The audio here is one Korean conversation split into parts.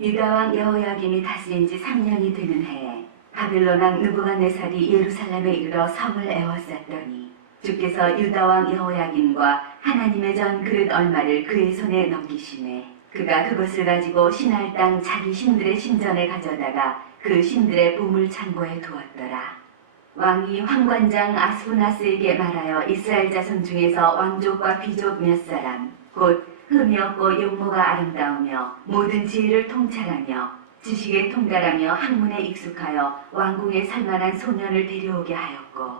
유다왕 여호야김이 다스린 지 3년이 되는 해에 바벨론 왕 느부갓네살이 예루살렘에 이르러 성을 에워쌌더니 주께서 유다왕 여호야김과 하나님의 전 그릇 얼마를 그의 손에 넘기시매 그가 그것을 가지고 신할 땅 자기 신들의 신전에 가져다가 그 신들의 보물 창고에 두었더라. 왕이 황관장 아스부나스에게 말하여 이스라엘 자손 중에서 왕족과 귀족 몇 사람 곧 흠이 없고 용모가 아름다우며 모든 지혜를 통찰하며 지식에 통달하며 학문에 익숙하여 왕궁에 살만한 소년을 데려오게 하였고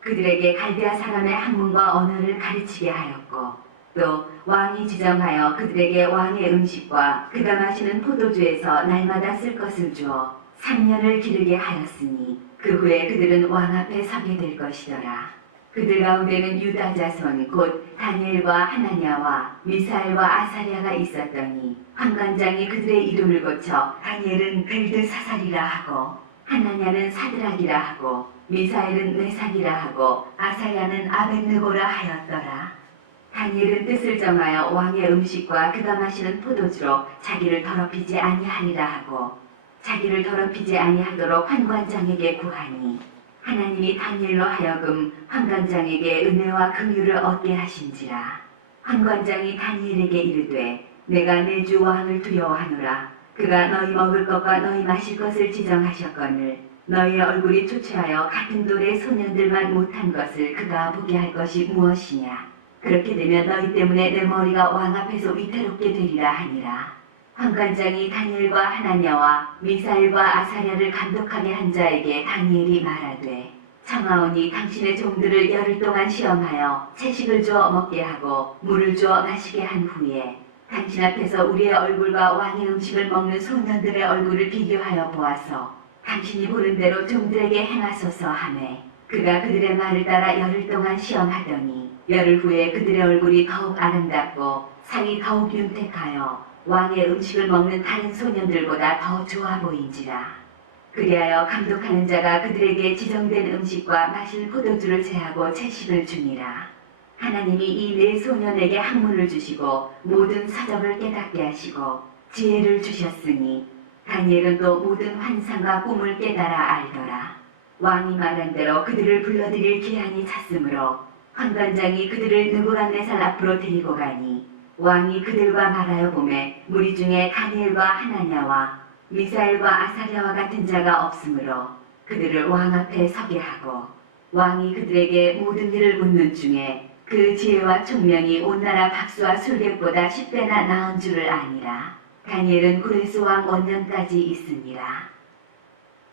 그들에게 갈대아 사람의 학문과 언어를 가르치게 하였고 또 왕이 지정하여 그들에게 왕의 음식과 그가 마시는 포도주에서 날마다 쓸 것을 주어 3년을 기르게 하였으니 그 후에 그들은 왕 앞에 서게 될 것이더라. 그들 가운데는 유다 자손 곧 다니엘과 하나냐와 미사엘과 아사랴가 있었더니 환관장이 그들의 이름을 고쳐 다니엘은 벨드사살이라 하고 하나냐는 사드락이라 하고 미사엘은 메삭이라 하고 아사랴는 아벳느고라 하였더라. 다니엘은 뜻을 정하여 왕의 음식과 그가 마시는 포도주로 자기를 더럽히지 아니하리라 하고 자기를 더럽히지 아니하도록 환관장에게 구하니 하나님이 다니엘로 하여금 환관장에게 은혜와 긍휼을 얻게 하신지라. 환관장이 다니엘에게 이르되 내가 내 주 왕을 두려워하노라. 그가 너희 먹을 것과 너희 마실 것을 지정하셨거늘 너희의 얼굴이 초췌하여 같은 돌의 소년들만 못한 것을 그가 보게 할 것이 무엇이냐. 그렇게 되면 너희 때문에 내 머리가 왕 앞에서 위태롭게 되리라 하니라. 환관장이 다니엘과 하나냐와 미사엘과 아사랴를 감독하게 한 자에게 다니엘이 말하되 청하오니 당신의 종들을 열흘 동안 시험하여 채식을 주어 먹게 하고 물을 주어 마시게 한 후에 당신 앞에서 우리의 얼굴과 왕의 음식을 먹는 소년들의 얼굴을 비교하여 보아서 당신이 보는 대로 종들에게 행하소서 하매 그가 그들의 말을 따라 열흘 동안 시험하더니 열흘 후에 그들의 얼굴이 더욱 아름답고 상이 더욱 윤택하여 왕의 음식을 먹는 다른 소년들보다 더 좋아 보인지라. 그리하여 감독하는 자가 그들에게 지정된 음식과 마실 포도주를 제하고 채식을 주니라. 하나님이 이 네 소년에게 학문을 주시고 모든 사정을 깨닫게 하시고 지혜를 주셨으니 다니엘은 또 모든 환상과 꿈을 깨달아 알더라. 왕이 말한 대로 그들을 불러들일 기한이 찼으므로 환관장이 그들을 느부갓네살 앞으로 데리고 가니 왕이 그들과 말하여 보매 무리 중에 다니엘과 하나냐와 미사엘과 아사랴와 같은 자가 없으므로 그들을 왕 앞에 서게 하고 왕이 그들에게 모든 일을 묻는 중에 그 지혜와 총명이 온 나라 박수와 술객보다 10배나 나은 줄을 아니라. 다니엘은 고레스 왕 원년까지 있으니라.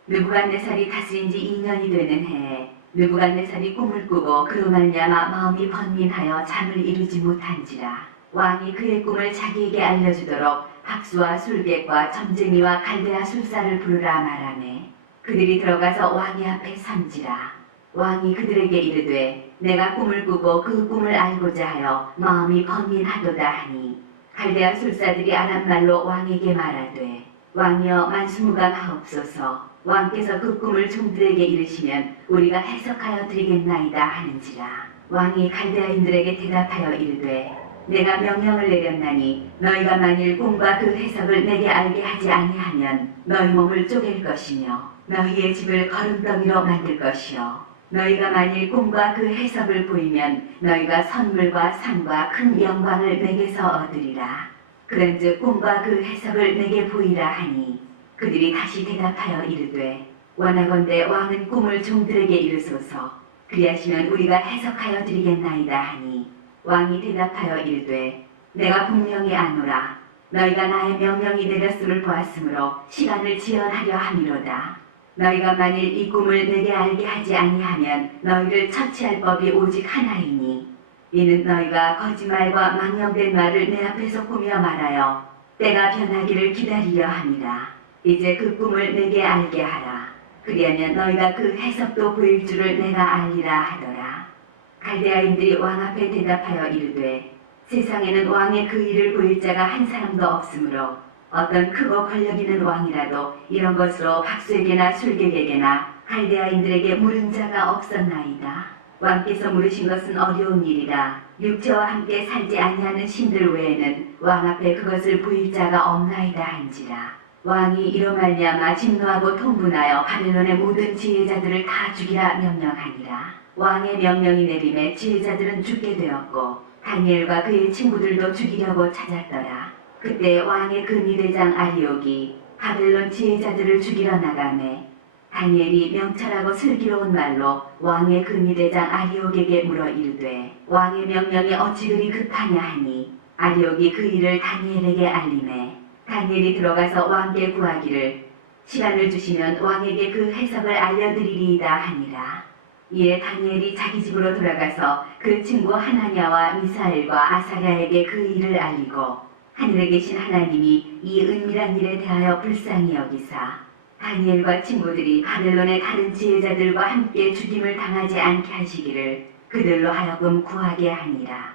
느부갓네살이 다스린 지 2년이 되는 해에 느부갓네살이 꿈을 꾸고 그로 말미암아 마음이 번민하여 잠을 이루지 못한지라. 왕이 그의 꿈을 자기에게 알려주도록 박수와 술객과 점쟁이와 갈대아 술사를 부르라 말하매 그들이 들어가서 왕의 앞에 선지라. 왕이 그들에게 이르되 내가 꿈을 꾸고 그 꿈을 알고자 하여 마음이 번민하도다 하니 갈대아 술사들이 아람말로 왕에게 말하되 왕이여 만수무강하옵소서. 왕께서 그 꿈을 종들에게 이르시면 우리가 해석하여 드리겠나이다 하는지라. 왕이 갈대아인들에게 대답하여 이르되 내가 명령을 내렸나니 너희가 만일 꿈과 그 해석을 내게 알게 하지 아니하면 너희 몸을 쪼갤 것이며 너희의 집을 거름더미로 만들 것이요 너희가 만일 꿈과 그 해석을 보이면 너희가 선물과 상과 큰 영광을 내게서 얻으리라. 그런즉 꿈과 그 해석을 내게 보이라 하니 그들이 다시 대답하여 이르되 원하건대 왕은 꿈을 종들에게 이르소서. 그리하시면 우리가 해석하여 드리겠나이다 하니 왕이 대답하여 이르되 내가 분명히 아노라. 너희가 나의 명령이 내렸음을 보았으므로 시간을 지연하려 함이로다. 너희가 만일 이 꿈을 내게 알게 하지 아니하면 너희를 처치할 법이 오직 하나이니 이는 너희가 거짓말과 망령된 말을 내 앞에서 꾸며 말하여 때가 변하기를 기다리려 함이라. 이제 그 꿈을 내게 알게 하라. 그리하면 너희가 그 해석도 보일 줄을 내가 알리라 하더라. 갈대아인들이 왕 앞에 대답하여 이르되 세상에는 왕의 그 일을 보일 자가 한 사람도 없으므로 어떤 크고 권력 있는 왕이라도 이런 것으로 박수에게나 술객에게나 갈대아인들에게 물은 자가 없었나이다. 왕께서 물으신 것은 어려운 일이라. 육체와 함께 살지 아니하는 신들 외에는 왕 앞에 그것을 보일 자가 없나이다 한지라. 왕이 이로 말미암아 진노하고 통분하여 바벨론의 모든 지혜자들을 다 죽이라 명령하니라. 왕의 명령이 내림에 지혜자들은 죽게 되었고 다니엘과 그의 친구들도 죽이려고 찾았더라. 그때 왕의 근위대장 아리옥이 바벨론 지혜자들을 죽이러 나가매 다니엘이 명철하고 슬기로운 말로 왕의 근위대장 아리옥에게 물어 이르되 왕의 명령이 어찌 그리 급하냐 하니 아리옥이 그 일을 다니엘에게 알리매 다니엘이 들어가서 왕께 구하기를 시간을 주시면 왕에게 그 해석을 알려드리리이다 하니라. 이에 다니엘이 자기 집으로 돌아가서 그 친구 하나냐와 미사엘과 아사랴에게 그 일을 알리고 하늘에 계신 하나님이 이 은밀한 일에 대하여 불쌍히 여기사 다니엘과 친구들이 바벨론의 다른 지혜자들과 함께 죽임을 당하지 않게 하시기를 그들로 하여금 구하게 하니라.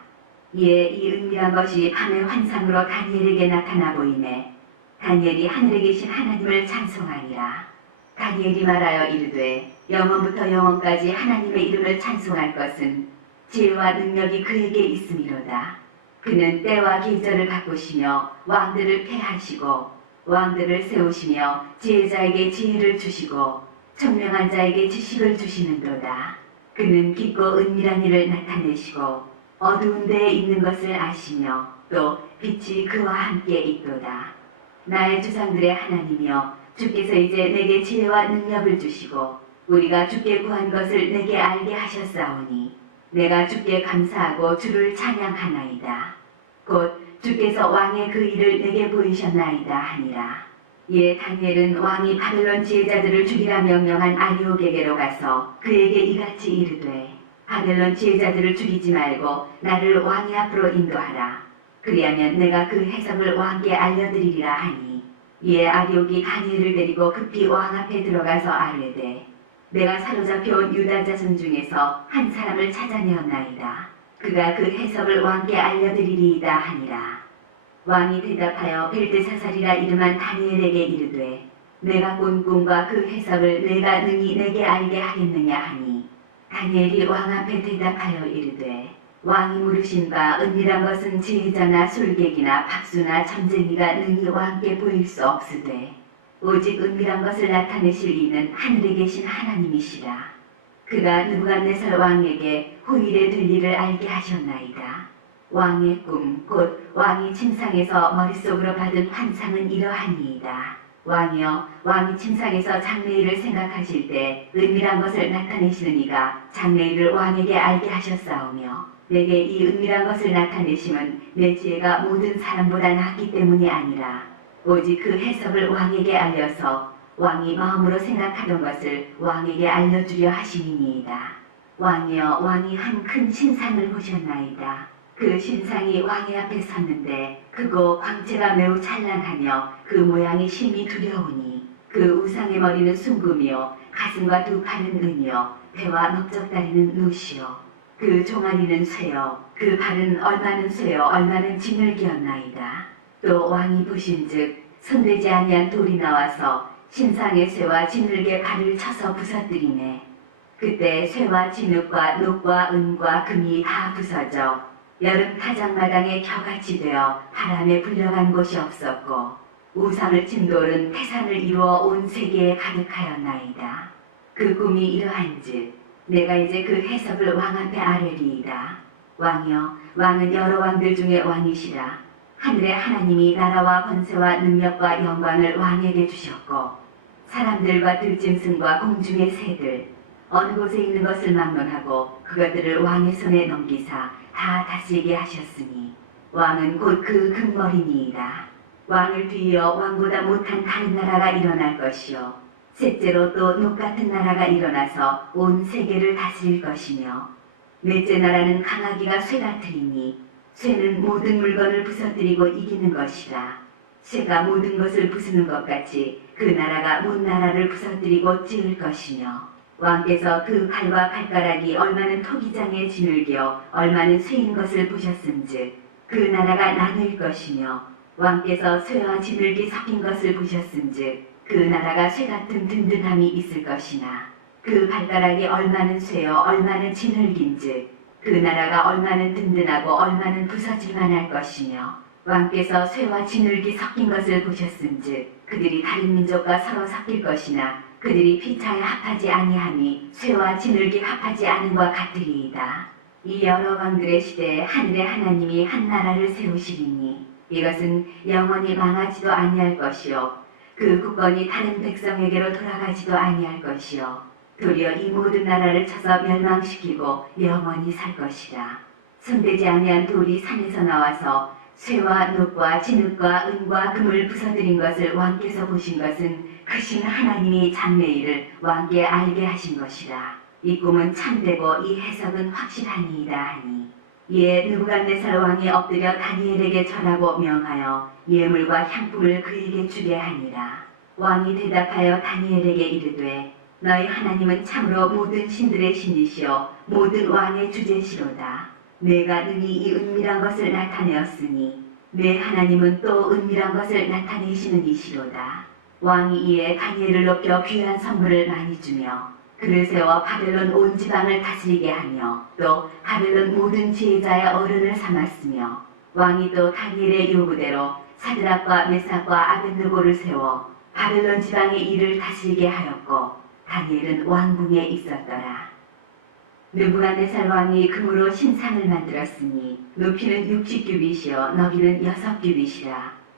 이에 이 은밀한 것이 밤의 환상으로 다니엘에게 나타나 보이매 다니엘이 하늘에 계신 하나님을 찬송하니라. 다니엘이 말하여 이르되 영원부터 영원까지 하나님의 이름을 찬송할 것은 지혜와 능력이 그에게 있음이로다. 그는 때와 계절을 바꾸시며 왕들을 패하시고 왕들을 세우시며 지혜자에게 지혜를 주시고 청명한 자에게 지식을 주시는도다. 그는 깊고 은밀한 일을 나타내시고 어두운 데에 있는 것을 아시며 또 빛이 그와 함께 있도다. 나의 조상들의 하나님이여 주께서 이제 내게 지혜와 능력을 주시고 우리가 주께 구한 것을 내게 알게 하셨사오니 내가 주께 감사하고 주를 찬양하나이다. 곧 주께서 왕의 그 일을 내게 보이셨나이다 하니라. 이에 다니엘은 왕이 바벨론 지혜자들을 죽이라 명령한 아리옥에게로 가서 그에게 이같이 이르되 바벨론 지혜자들을 죽이지 말고 나를 왕의 앞으로 인도하라. 그리하면 내가 그 해석을 왕께 알려드리리라 하니 이에 아리옥이 다니엘을 데리고 급히 왕 앞에 들어가서 아뢰되 내가 사로잡혀온 유다 자손 중에서 한 사람을 찾아내었나이다. 그가 그 해석을 왕께 알려드리리이다 하니라. 왕이 대답하여 벨드사살이라 이름한 다니엘에게 이르되 내가 꾼 꿈과 그 해석을 내가 능히 내게 알게 하겠느냐 하니 다니엘이 왕 앞에 대답하여 이르되 왕이 물으신 바 은밀한 것은 지혜자나 술객이나 박수나 점쟁이가 능히 왕께 보일 수 없으되 오직 은밀한 것을 나타내실 이는 하늘에 계신 하나님이시라. 그가 느부갓네살 왕에게 후일에 될 일을 알게 하셨나이다. 왕의 꿈 곧 왕이 침상에서 머릿속으로 받은 환상은 이러하니이다. 왕이여 왕이 침상에서 장래일을 생각하실 때 은밀한 것을 나타내시는 이가 장래일을 왕에게 알게 하셨사오며 내게 이 은밀한 것을 나타내심은 내 지혜가 모든 사람보다 낫기 때문이 아니라 오직 그 해석을 왕에게 알려서 왕이 마음으로 생각하던 것을 왕에게 알려주려 하심이니이다. 왕이여 왕이 한 큰 신상을 보셨나이다. 그 신상이 왕의 앞에 섰는데 크고 광채가 매우 찬란하며 그 모양이 심히 두려우니 그 우상의 머리는 순금이요 가슴과 두 팔은 은이요 배와 넓적다리는 누시요 그 종아리는 쇠요 그 발은 얼마는 쇠요 얼마는 진흙이었나이다. 또 왕이 보신즉 손대지 아니한 돌이 나와서 신상의 쇠와 진흙의 발을 쳐서 부서뜨리네. 그때 쇠와 진흙과 녹과 은과 금이 다 부서져 여름 타작마당에 겨같이 되어 바람에 불려간 곳이 없었고 우상을 친 돌은 태산을 이루어 온 세계에 가득하였나이다. 그 꿈이 이러한즉 내가 이제 그 해석을 왕 앞에 아뢰리이다. 왕이여 왕은 여러 왕들 중에 왕이시라. 하늘의 하나님이 나라와 권세와 능력과 영광을 왕에게 주셨고 사람들과 들짐승과 공중의 새들 어느 곳에 있는 것을 막론하고 그것들을 왕의 손에 넘기사 다 다스리게 하셨으니 왕은 곧 그 금머리니이다. 왕을 뒤이어 왕보다 못한 다른 나라가 일어날 것이요 셋째로 또 녹같은 나라가 일어나서 온 세계를 다스릴 것이며 넷째 나라는 강하기가 쇠 같으리니 쇠는 모든 물건을 부서뜨리고 이기는 것이라. 쇠가 모든 것을 부수는 것 같이 그 나라가 못 나라를 부서뜨리고 찌을 것이며 왕께서 그 칼과 발가락이 얼마는 토기장에 지늘겨 얼마는 쇠인 것을 보셨은즉 그 나라가 나눌 것이며 왕께서 쇠와 지늘기 섞인 것을 보셨은즉 그 나라가 쇠 같은 든든함이 있을 것이나 그 발가락이 얼마는 쇠요 얼마는 지늘긴즉 그 나라가 얼마는 든든하고 얼마는 부서질만 할 것이며 왕께서 쇠와 진흙이 섞인 것을 보셨은즉 그들이 다른 민족과 서로 섞일 것이나 그들이 피차에 합하지 아니하니 쇠와 진흙이 합하지 않음과 같으리이다. 이 여러 왕들의 시대에 하늘의 하나님이 한 나라를 세우시리니 이것은 영원히 망하지도 아니할 것이요 그 국권이 다른 백성에게로 돌아가지도 아니할 것이요 도리어 이 모든 나라를 쳐서 멸망시키고 영원히 살 것이라. 손대지 아니한 돌이 산에서 나와서 쇠와 녹과 진흙과 은과 금을 부서뜨린 것을 왕께서 보신 것은 크신 하나님이 장래일을 왕께 알게 하신 것이라. 이 꿈은 참되고 이 해석은 확실하니이다 하니 이에 느부갓네살 왕이 엎드려 다니엘에게 절하고 명하여 예물과 향품을 그에게 주게 하니라. 왕이 대답하여 다니엘에게 이르되 너희 하나님은 참으로 모든 신들의 신이시요 모든 왕의 주제시로다. 내가 능히 이 은밀한 것을 나타내었으니 내 하나님은 또 은밀한 것을 나타내시는 이시로다. 왕이 이에 다니엘을 높여 귀한 선물을 많이 주며 그를 세워 바벨론 온 지방을 다스리게 하며 또 바벨론 모든 지혜자의 어른을 삼았으며 왕이 또 다니엘의 요구대로 사드락과 메삭과 아벳느고를 세워 바벨론 지방의 일을 다스리게 하였고 다니엘은 왕궁에 있었더라. 느부갓네살 왕이 금으로 신상을 만들었으니 높이는 60규빗이요 너비는 6규빗이라.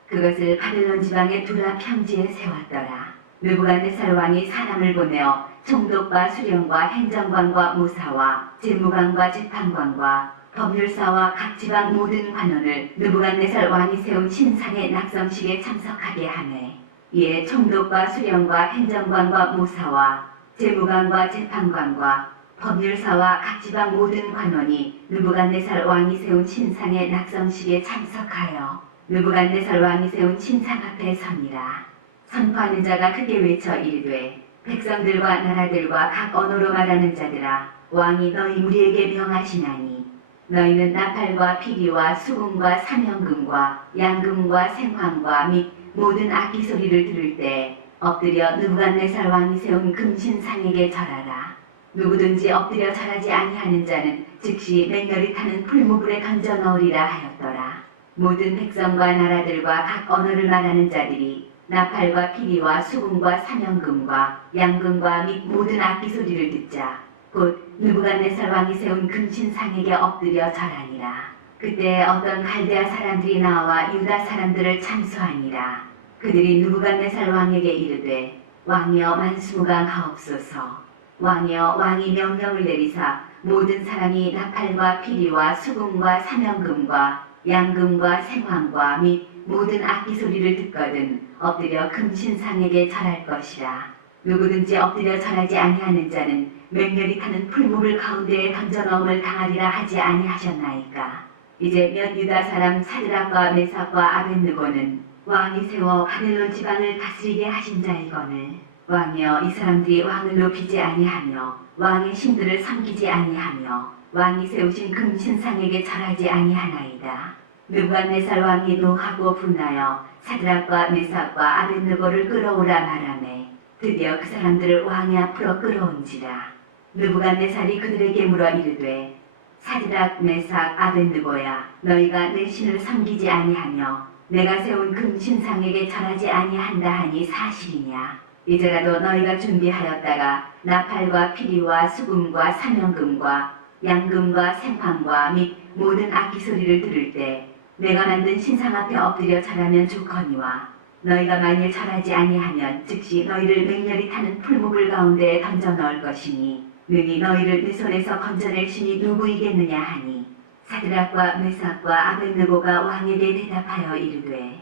그것을 바벨론 지방의 두라 평지에 세웠더라. 느부갓네살 왕이 사람을 보내어 총독과 수령과 행정관과 모사와 재무관과 재판관과 법률사와 각 지방 모든 관원을 느부갓네살 왕이 세운 신상의 낙성식에 참석하게 하매 이에 총독과 수령과 행정관과 모사와 재무관과 재판관과 법률사와 각 지방 모든 관원이 느부갓네살 왕이 세운 신상의 낙성식에 참석하여 느부갓네살 왕이 세운 신상 앞에 서니라. 선포하는 자가 크게 외쳐 이르되 백성들과 나라들과 각 언어로 말하는 자들아 왕이 너희 무리에게 명하시나니 너희는 나팔과 피리와 수금과 사명금과 양금과 생황과 및 모든 악기 소리를 들을 때 엎드려 느부갓네살 왕이 세운 금신상에게 절하라. 누구든지 엎드려 절하지 아니하는 자는 즉시 맹렬히 타는 풀무불에 던져 넣으리라 하였더라. 모든 백성과 나라들과 각 언어를 말하는 자들이 나팔과 피리와 수금과 사명금과 양금과 및 모든 악기 소리를 듣자 곧 느부갓네살 왕이 세운 금신상에게 엎드려 절하니라. 그때 어떤 갈대아 사람들이 나와 유다 사람들을 참수하니라. 그들이 느부갓네살 왕에게 이르되 왕이여 만수무강하옵소서. 왕이여 왕이 명령을 내리사 모든 사람이 나팔과 피리와 수금과 사명금과 양금과 생황과 및 모든 악기 소리를 듣거든 엎드려 금신상에게 절할 것이라. 누구든지 엎드려 절하지 아니하는 자는 맹렬히 타는 풀무불 가운데에 던져 넣음을 당하리라 하지 아니하셨나이까. 이제 몇 유다 사람 사드락과 메삭과 아벳느고는 왕이 세워 바벨론 지방을 다스리게 하신 자이거늘 왕이여 이 사람들이 왕을 높이지 아니하며 왕의 신들을 섬기지 아니하며 왕이 세우신 금신상에게 절하지 아니하나이다. 느부갓네살 왕이 노하고 분하여 사드락과 메삭과 아벳느고를 끌어오라 말하매 드디어 그 사람들을 왕의 앞으로 끌어온지라. 느부갓네살이 그들에게 물어 이르되 사드락 메삭 아벳느고야 너희가 내 신을 섬기지 아니하며 내가 세운 금신상에게 절하지 아니한다 하니 사실이냐. 이제라도 너희가 준비하였다가 나팔과 피리와 수금과 사명금과 양금과 생황과 및 모든 악기 소리를 들을 때 내가 만든 신상 앞에 엎드려 절하면 좋거니와 너희가 만일 절하지 아니하면 즉시 너희를 맹렬히 타는 풀무불 가운데에 던져 넣을 것이니 능히 너희를 내 손에서 건져낼 신이 누구이겠느냐 하니 사드락과 메삭과 아벳느고가 왕에게 대답하여 이르되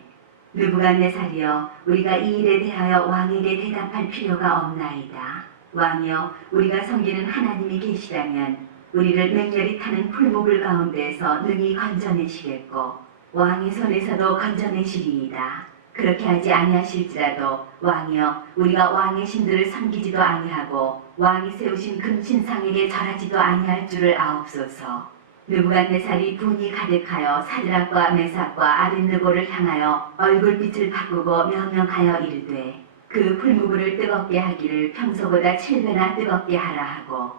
느부갓네살이여 우리가 이 일에 대하여 왕에게 대답할 필요가 없나이다. 왕이여 우리가 섬기는 하나님이 계시다면 우리를 맹렬히 타는 풀무불 가운데에서 능히 건져내시겠고 왕의 손에서도 건져내시리이다. 그렇게 하지 아니하실지라도 왕이여 우리가 왕의 신들을 섬기지도 아니하고 왕이 세우신 금신상에게 절하지도 아니할 줄을 아옵소서. 느부갓네살이 분이 가득하여 사드락과 메삭과 아벳느고를 향하여 얼굴빛을 바꾸고 명령하여 이르되 그 풀무불을 뜨겁게 하기를 평소보다 7배나 뜨겁게 하라 하고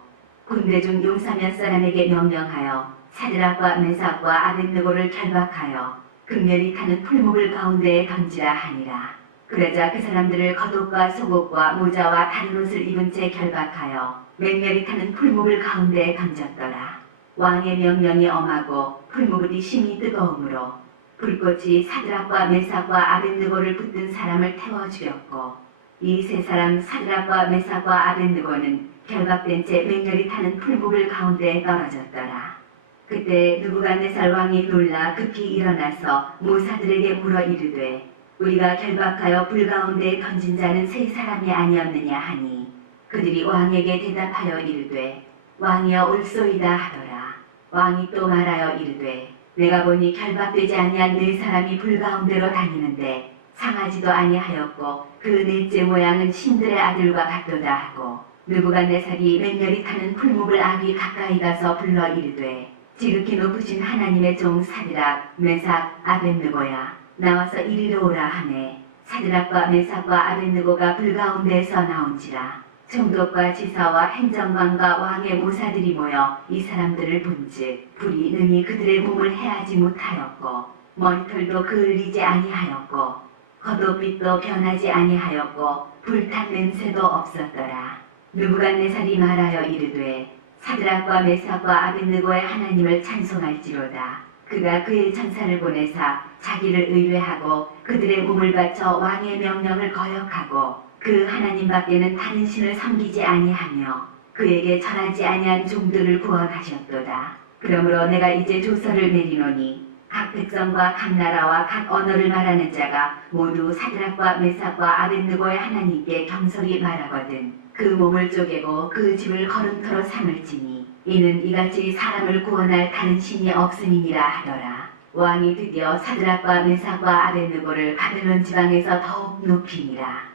군대 중 용사 몇 사람에게 명령하여 사드락과 메삭과 아벳느고를 결박하여 극렬히 타는 풀목을 가운데에 던지라 하니라. 그러자 그 사람들을 겉옷과 속옷과 모자와 다른 옷을 입은 채 결박하여 맹렬히 타는 풀목을 가운데에 던졌더라. 왕의 명령이 엄하고 풀무불이 심히 뜨거우므로 불꽃이 사드락과 메삭과 아벳느고를 붙든 사람을 태워 죽였고, 이 세 사람 사드락과 메삭과 아벳느고는 결박된 채 맹렬히 타는 풀무불 가운데에 떨어졌더라. 그때 느부갓네살 왕이 놀라 급히 일어나서 모사들에게 물어 이르되, 우리가 결박하여 불 가운데에 던진 자는 세 사람이 아니었느냐 하니, 그들이 왕에게 대답하여 이르되, 왕이여 옳소이다 하더라. 왕이 또 말하여 이르되, 내가 보니 결박되지 아니한 네 사람이 불 가운데로 다니는데 상하지도 아니하였고 그 넷째 모양은 신들의 아들과 같도다 하고, 느부갓네살이 맹렬히 타는 풀목을 악이 가까이 가서 불러 이르되, 지극히 높으신 하나님의 종 사드락, 메삭, 아벳느고야, 나와서 이리로 오라 하매, 사드락과 메삭과 아벳느고가 불 가운데에서 나온지라. 총독과 지사와 행정관과 왕의 모사들이 모여 이 사람들을 본즉 불이 능히 그들의 몸을 해하지 못하였고, 머리털도 그을리지 아니하였고, 겉옷빛도 변하지 아니하였고, 불탄 냄새도 없었더라. 느부갓네살이 말하여 이르되, 사드락과 메삭과 아벳느고의 하나님을 찬송할지로다. 그가 그의 천사를 보내사 자기를 의뢰하고 그들의 몸을 바쳐 왕의 명령을 거역하고, 그 하나님 밖에는 다른 신을 섬기지 아니하며 그에게 절하지 아니한 종들을 구원하셨도다. 그러므로 내가 이제 조서를 내리노니 각 백성과 각 나라와 각 언어를 말하는 자가 모두 사드락과 메삭과 아벳느고의 하나님께 경솔히 말하거든 그 몸을 쪼개고 그 집을 걸음터로 삼을지니, 이는 이같이 사람을 구원할 다른 신이 없음이니라 하더라. 왕이 드디어 사드락과 메삭과 아벳느고를 바벨론 지방에서 더욱 높이니라.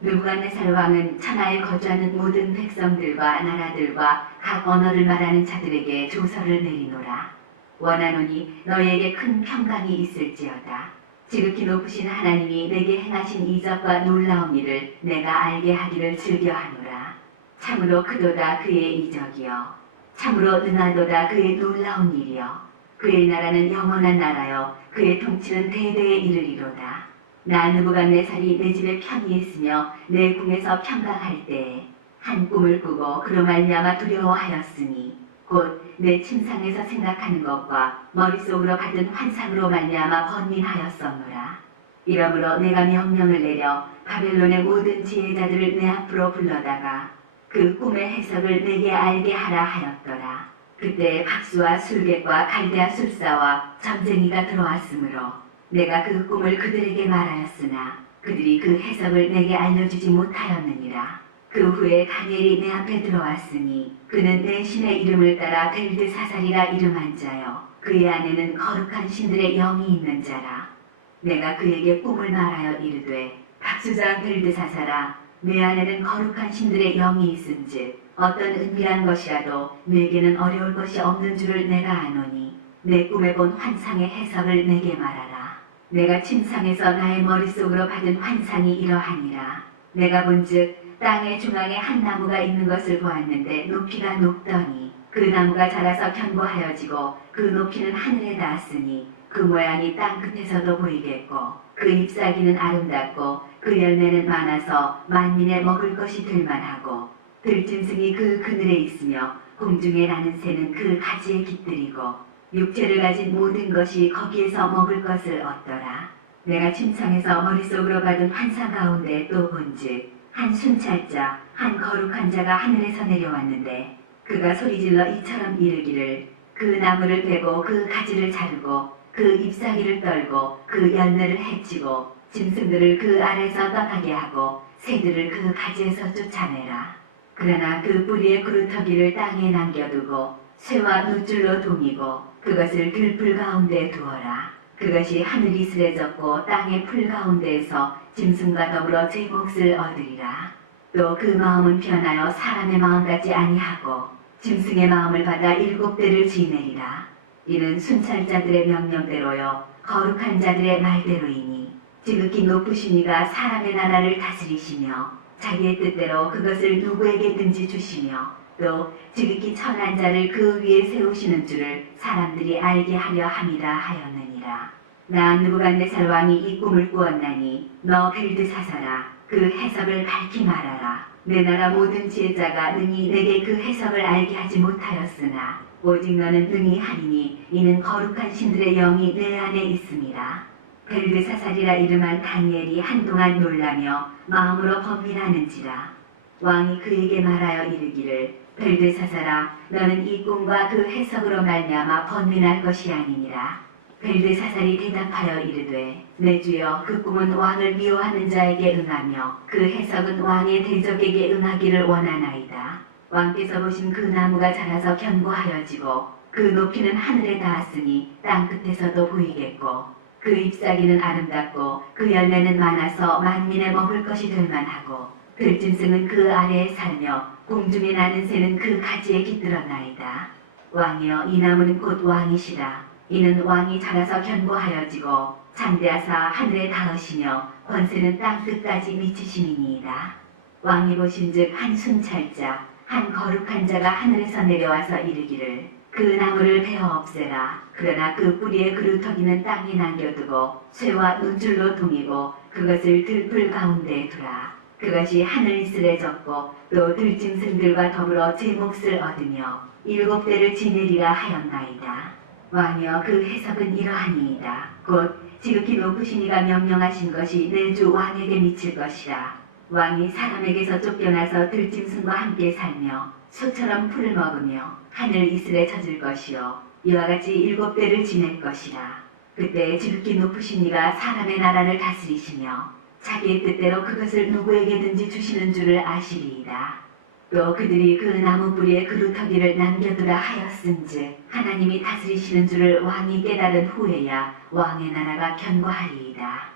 느부갓네살 왕은 천하에 거주하는 모든 백성들과 나라들과 각 언어를 말하는 자들에게 조서를 내리노라. 원하노니 너희에게 큰 평강이 있을지어다. 지극히 높으신 하나님이 내게 행하신 이적과 놀라운 일을 내가 알게 하기를 즐겨하노라. 참으로 크도다 그의 이적이여, 참으로 능하도다 그의 놀라운 일이여. 그의 나라는 영원한 나라여, 그의 통치는 대대에 이르리로다. 나 느부갓네살이 내 집에 편히 있으며 내 궁에서 평강할 때에 한 꿈을 꾸고 그로 말미암아 두려워하였으니, 곧 내 침상에서 생각하는 것과 머릿속으로 받은 환상으로 말미암아 번민하였었노라. 이러므로 내가 명령을 내려 바벨론의 모든 지혜자들을 내 앞으로 불러다가 그 꿈의 해석을 내게 알게 하라 하였더라. 그때 박수와 술객과 갈대아 술사와 점쟁이가 들어왔으므로 내가 그 꿈을 그들에게 말하였으나 그들이 그 해석을 내게 알려주지 못하였느니라. 그 후에 다니엘이 내 앞에 들어왔으니 그는 내 신의 이름을 따라 벨드사살이라 이름한 자요, 그의 안에는 거룩한 신들의 영이 있는 자라. 내가 그에게 꿈을 말하여 이르되, 박수장 벨드사살아, 내 안에는 거룩한 신들의 영이 있은즉 어떤 은밀한 것이라도 내게는 어려울 것이 없는 줄을 내가 아노니 내 꿈에 본 환상의 해석을 내게 말하라. 내가 침상에서 나의 머릿속으로 받은 환상이 이러하니라. 내가 본즉 땅의 중앙에 한 나무가 있는 것을 보았는데 높이가 높더니 그 나무가 자라서 견고하여지고 그 높이는 하늘에 닿았으니 그 모양이 땅 끝에서도 보이겠고 그 잎사귀는 아름답고 그 열매는 많아서 만민의 먹을 것이 될 만하고, 들짐승이 그 그늘에 있으며 공중에 나는 새는 그 가지에 깃들이고 육체를 가진 모든 것이 거기에서 먹을 것을 얻더라. 내가 침상에서 머릿속으로 받은 환상 가운데 또 본즉 한 순찰자, 한 거룩한 자가 하늘에서 내려왔는데 그가 소리질러 이처럼 이르기를, 그 나무를 베고 그 가지를 자르고 그 잎사귀를 떨고 그 열매를 해치고 짐승들을 그 아래서 떠나게 하고 새들을 그 가지에서 쫓아내라. 그러나 그 뿌리의 그루터기를 땅에 남겨두고 쇠와 놋줄로 동이고 그것을 들풀 가운데 두어라. 그것이 하늘이 스레졌고 땅의 풀 가운데에서 짐승과 더불어 제 몫을 얻으리라. 또 그 마음은 변하여 사람의 마음 같지 아니하고 짐승의 마음을 받아 7배를 지내리라. 이는 순찰자들의 명령대로요 거룩한 자들의 말대로이니, 지극히 높으신 이가 사람의 나라를 다스리시며 자기의 뜻대로 그것을 누구에게든지 주시며 또 지극히 천한 자를 그 위에 세우시는 줄을 사람들이 알게 하려 함이라 하였느니라. 나 느부갓네살 왕이 이 꿈을 꾸었나니 너 벨드사사라 그 해석을 밝히 말하라. 내 나라 모든 지혜자가 능히 내게 그 해석을 알게 하지 못하였으나 오직 너는 능히 하리니 이는 거룩한 신들의 영이 내 안에 있음이라. 벨드사살이라 이름한 다니엘이 한동안 놀라며 마음으로 번민하는지라. 왕이 그에게 말하여 이르기를 벨드사살아 너는 이 꿈과 그 해석으로 말미암아 번민할 것이 아니니라. 벨드사살이 대답하여 이르되 내 주여 그 꿈은 왕을 미워하는 자에게 응하며 그 해석은 왕의 대적에게 응하기를 원하나이다. 왕께서 보신 그 나무가 자라서 견고하여지고 그 높이는 하늘에 닿았으니 땅 끝에서도 보이겠고 그 잎사귀는 아름답고 그 열매는 많아서 만민의 먹을 것이 될 만하고 들짐승은 그 아래에 살며 공중에 나는 새는 그 가지에 깃들었나이다. 왕이여 이 나무는 곧 왕이시라. 이는 왕이 자라서 견고하여지고 장대하사 하늘에 닿으시며 권세는 땅 끝까지 미치심이니이다. 왕이 보신즉 한 순찰자 한 거룩한 자가 하늘에서 내려와서 이르기를 그 나무를 베어 없애라. 그러나 그 뿌리의 그루터기는 땅에 남겨두고 쇠와 눈줄로 동이고 그것을 들풀 가운데에 두라. 그것이 하늘 이슬에 젖고 또 들짐승들과 더불어 제 몫을 얻으며 7배를 지내리라 하였나이다. 왕이여 그 해석은 이러하니이다. 곧 지극히 높으신 이가 명령하신 것이 내 주 왕에게 미칠 것이라. 왕이 사람에게서 쫓겨나서 들짐승과 함께 살며 소처럼 풀을 먹으며 하늘 이슬에 젖을 것이요 이와 같이 7배를 지낼 것이라. 그때 지극히 높으신 이가 사람의 나라를 다스리시며 자기의 뜻대로 그것을 누구에게든지 주시는 줄을 아시리이다. 또 그들이 그 나무 뿌리에 그루터기를 남겨두라 하였은즉 하나님이 다스리시는 줄을 왕이 깨달은 후에야 왕의 나라가 견고하리이다.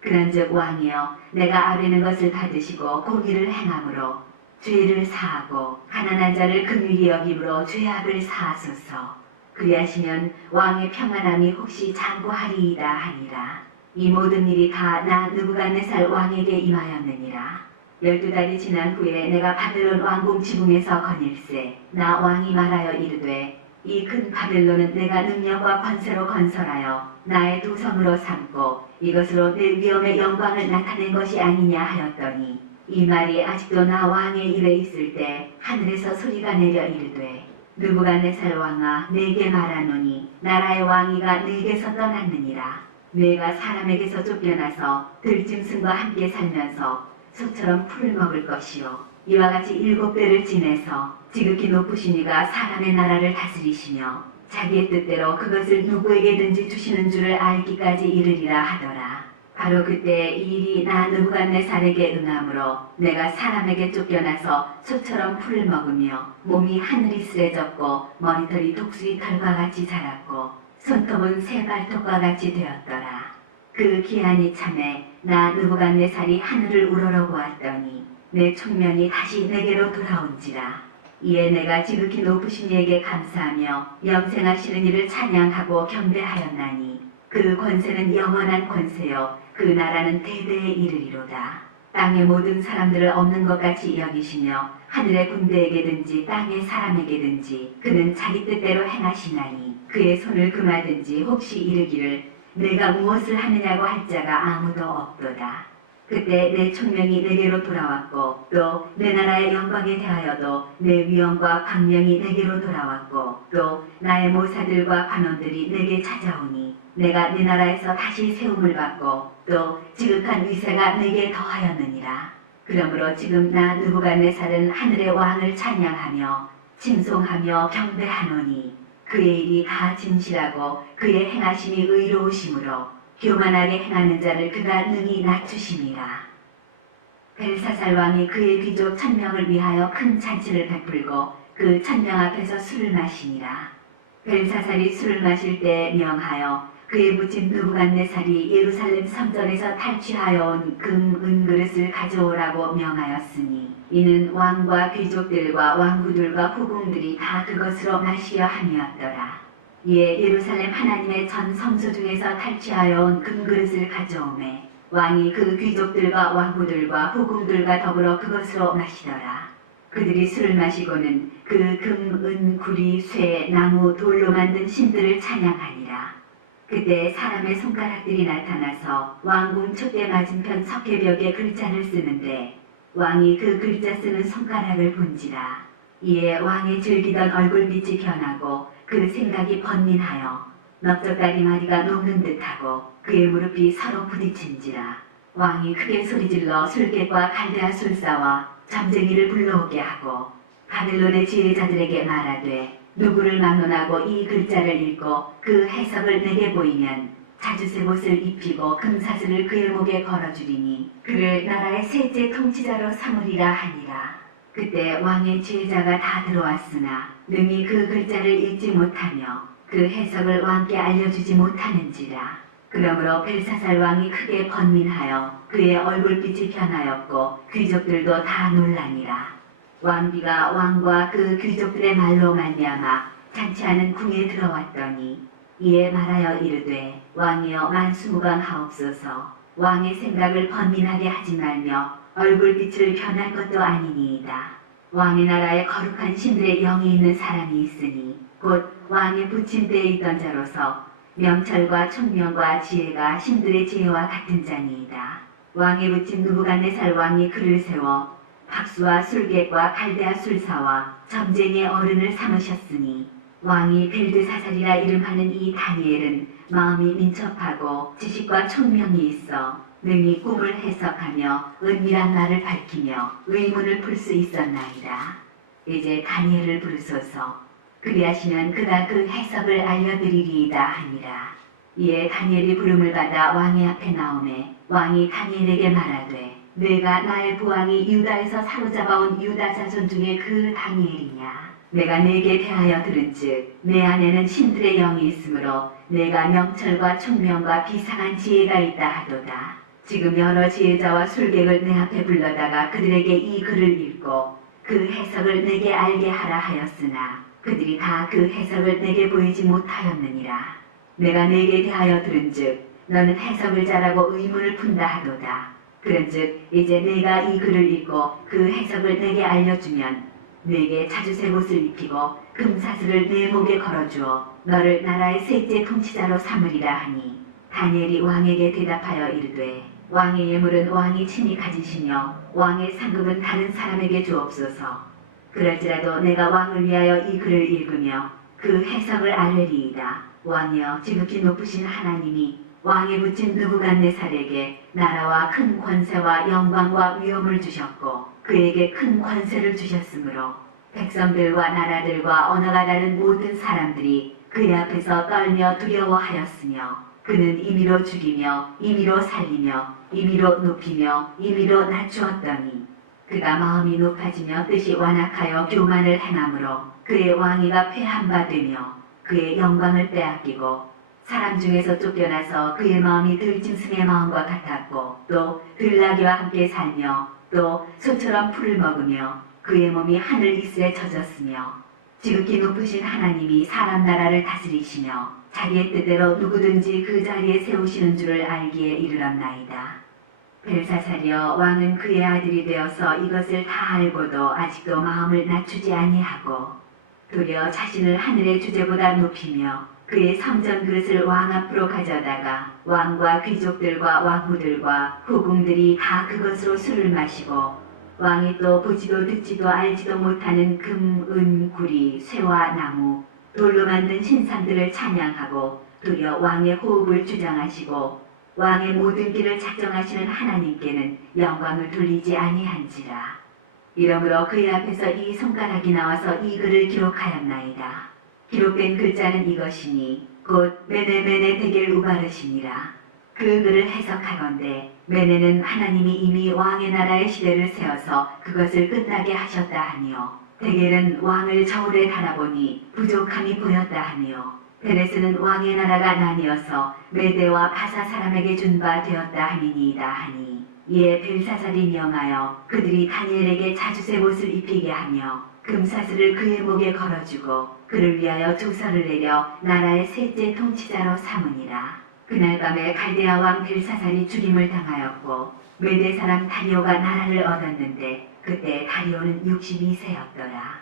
그런즉 왕이여 내가 아뢰는 것을 받으시고 공의를 행함으로 죄를 사하고 가난한 자를 긍휼히 여김으로 죄악을 사하소서. 그리하시면 왕의 평안함이 혹시 장구하리이다 하니라. 이 모든 일이 다 나 느부갓네살 왕에게 임하였느니라. 12달이 지난 후에 내가 바벨론 왕궁 지붕에서 거닐세 나 왕이 말하여 이르되 이 큰 바벨론은 내가 능력과 권세로 건설하여 나의 도성으로 삼고 이것으로 내 위엄의 영광을 나타낸 것이 아니냐 하였더니 이 말이 아직도 나 왕의 입에 있을 때 하늘에서 소리가 내려 이르되 느부갓네살 왕아 내게 말하노니 나라의 왕위가 내게서 떠났느니라. 내가 사람에게서 쫓겨나서 들짐승과 함께 살면서 소처럼 풀을 먹을 것이요 이와 같이 7배를 지내서 지극히 높으신 이가 사람의 나라를 다스리시며 자기의 뜻대로 그것을 누구에게든지 주시는 줄을 알기까지 이르리라 하더라. 바로 그때 이 일이 나 느부갓네살에게 응함으로 내가 사람에게 쫓겨나서 소처럼 풀을 먹으며 몸이 하늘이 쓰레졌고 머리털이 독수리 털과 같이 자랐고 손톱은 새 발톱과 같이 되었더라. 그 기한이 참에 나 느부갓네살이 하늘을 우러러 보았더니 내 총명이 다시 내게로 돌아온지라. 이에 내가 지극히 높으신 이에게 감사하며 영생하시는 이를 찬양하고 경배하였나니 그 권세는 영원한 권세요 그 나라는 대대에 이르리로다. 땅의 모든 사람들을 없는 것 같이 여기시며 하늘의 군대에게든지 땅의 사람에게든지 그는 자기 뜻대로 행하시나니 그의 손을 금하든지 혹시 이르기를 내가 무엇을 하느냐고 할 자가 아무도 없도다. 그때 내 총명이 내게로 돌아왔고 또 내 나라의 영광에 대하여도 내 위엄과 광명이 내게로 돌아왔고 또 나의 모사들과 관원들이 내게 찾아오니 내가 네 나라에서 다시 세움을 받고 또 지극한 위세가 내게 더하였느니라. 그러므로 지금 나 느부갓네살은 하늘의 왕을 찬양하며 칭송하며 경배하노니 그의 일이 다 진실하고 그의 행하심이 의로우심으로 교만하게 행하는 자를 그가 능히 낮추심이라. 벨사살 왕이 그의 귀족 1000명을 위하여 큰 잔치를 베풀고 그 1000명 앞에서 술을 마시니라. 벨사살이 술을 마실 때 명하여 그의 부친 느부갓네살이 예루살렘 성전에서 탈취하여 온 금, 은 그릇을 가져오라고 명하였으니 이는 왕과 귀족들과 왕구들과 후궁들이 다 그것으로 마시려 함이었더라. 이에 예루살렘 하나님의 전 성소 중에서 탈취하여 온 금그릇을 가져오매 왕이 그 귀족들과 왕후들과 후궁들과 더불어 그것으로 마시더라. 그들이 술을 마시고는 그 금, 은, 구리, 쇠, 나무, 돌로 만든 신들을 찬양하니라. 그때 사람의 손가락들이 나타나서 왕궁 촛대 맞은편 석회벽에 글자를 쓰는데 왕이 그 글자 쓰는 손가락을 본지라. 이에 왕의 즐기던 얼굴빛이 변하고 그 생각이 번민하여 넓적다리마리가 녹는 듯하고 그의 무릎이 서로 부딪힌지라. 왕이 크게 소리질러 술객과 갈대아 술사와 점쟁이를 불러오게 하고 바벨론의 지혜자들에게 말하되 누구를 막론하고 이 글자를 읽고 그 해석을 내게 보이면 자주색 옷을 입히고 금사슬을 그의 목에 걸어주리니 그를 나라의 셋째 통치자로 삼으리라 하니라. 그때 왕의 지혜자가 다 들어왔으나 능히 그 글자를 읽지 못하며 그 해석을 왕께 알려주지 못하는지라. 그러므로 벨사살 왕이 크게 번민하여 그의 얼굴빛이 변하였고 귀족들도 다 놀라니라. 왕비가 왕과 그 귀족들의 말로 말미암아 잔치하는 궁에 들어왔더니 이에 말하여 이르되 왕이여 만수무강하옵소서. 왕의 생각을 번민하게 하지 말며 얼굴빛을 변할 것도 아니니이다. 왕의 나라에 거룩한 신들의 영이 있는 사람이 있으니 곧 왕의 부침대에 있던 자로서 명철과 총명과 지혜가 신들의 지혜와 같은 자니이다. 왕의 부침 느부갓네살 왕이 그를 세워 박수와 술객과 갈대아 술사와 점쟁이의 어른을 삼으셨으니 왕이 벨드사살이라 이름하는 이 다니엘은 마음이 민첩하고 지식과 총명이 있어 능히 꿈을 해석하며 은밀한 말을 밝히며 의문을 풀 수 있었나이다. 이제 다니엘을 부르소서. 그리하시면 그가 그 해석을 알려드리리이다 하니라. 이에 다니엘이 부름을 받아 왕의 앞에 나오매 왕이 다니엘에게 말하되 내가 나의 부왕이 유다에서 사로잡아온 유다 자손 중에 그 다니엘이냐? 내가 네게 대하여 들은즉 내 안에는 신들의 영이 있으므로 내가 명철과 총명과 비상한 지혜가 있다 하도다. 지금 여러 지혜자와 술객을 내 앞에 불러다가 그들에게 이 글을 읽고 그 해석을 내게 알게 하라 하였으나 그들이 다 그 해석을 내게 보이지 못하였느니라. 내가 네게 대하여 들은즉 너는 해석을 잘하고 의문을 푼다 하도다. 그런즉 이제 내가 이 글을 읽고 그 해석을 내게 알려주면 내게 자주색 옷을 입히고 금사슬을 내 목에 걸어주어 너를 나라의 셋째 통치자로 삼으리라 하니 다니엘이 왕에게 대답하여 이르되 왕의 예물은 왕이 친히 가지시며 왕의 상급은 다른 사람에게 주옵소서. 그럴지라도 내가 왕을 위하여 이 글을 읽으며 그 해석을 알리리이다. 왕이여 지극히 높으신 하나님이 왕의 부친 느부갓네살에게 나라와 큰 권세와 영광과 위엄을 주셨고 그에게 큰 권세를 주셨으므로 백성들과 나라들과 언어가 다른 모든 사람들이 그의 앞에서 떨며 두려워하였으며 그는 임의로 죽이며 임의로 살리며 임의로 높이며 임의로 낮추었더니 그가 마음이 높아지며 뜻이 완악하여 교만을 행함으로 그의 왕위가 폐한 바 되며 그의 영광을 빼앗기고 사람 중에서 쫓겨나서 그의 마음이 들짐승의 마음과 같았고 또 들나귀와 함께 살며 또 소처럼 풀을 먹으며 그의 몸이 하늘 이슬에 젖었으며 지극히 높으신 하나님이 사람 나라를 다스리시며 자기의 뜻대로 누구든지 그 자리에 세우시는 줄을 알기에 이르렀나이다. 벨사살이여 왕은 그의 아들이 되어서 이것을 다 알고도 아직도 마음을 낮추지 아니하고 도리어 자신을 하늘의 주제보다 높이며 그의 성전 그릇을 왕 앞으로 가져다가 왕과 귀족들과 왕후들과 후궁들이 다 그것으로 술을 마시고 왕이 또 보지도 듣지도 알지도 못하는 금, 은, 구리, 쇠와 나무, 돌로 만든 신상들을 찬양하고 도리어 왕의 호흡을 주장하시고 왕의 모든 길을 작정하시는 하나님께는 영광을 돌리지 아니한지라. 이러므로 그의 앞에서 이 손가락이 나와서 이 글을 기록하였나이다. 기록된 글자는 이것이니 곧 메네메네 데겔 우바르시니라. 그 글을 해석하건대 메네는 하나님이 이미 왕의 나라의 시대를 세워서 그것을 끝나게 하셨다 하며 데겔은 왕을 저울에 달아보니 부족함이 보였다 하며 베레스는 왕의 나라가 나뉘어서 메대와 바사 사람에게 준 바 되었다 함이니이다 하니 이에 벨사살이 명하여 그들이 다니엘에게 자주색 옷을 입히게 하며 금사슬을 그의 목에 걸어주고 그를 위하여 조서를 내려 나라의 셋째 통치자로 삼으니라. 그날 밤에 갈대아 왕 벨사살이 죽임을 당하였고 메대 사람 다리오가 나라를 얻었는데 그때 다리오는 62세였더라.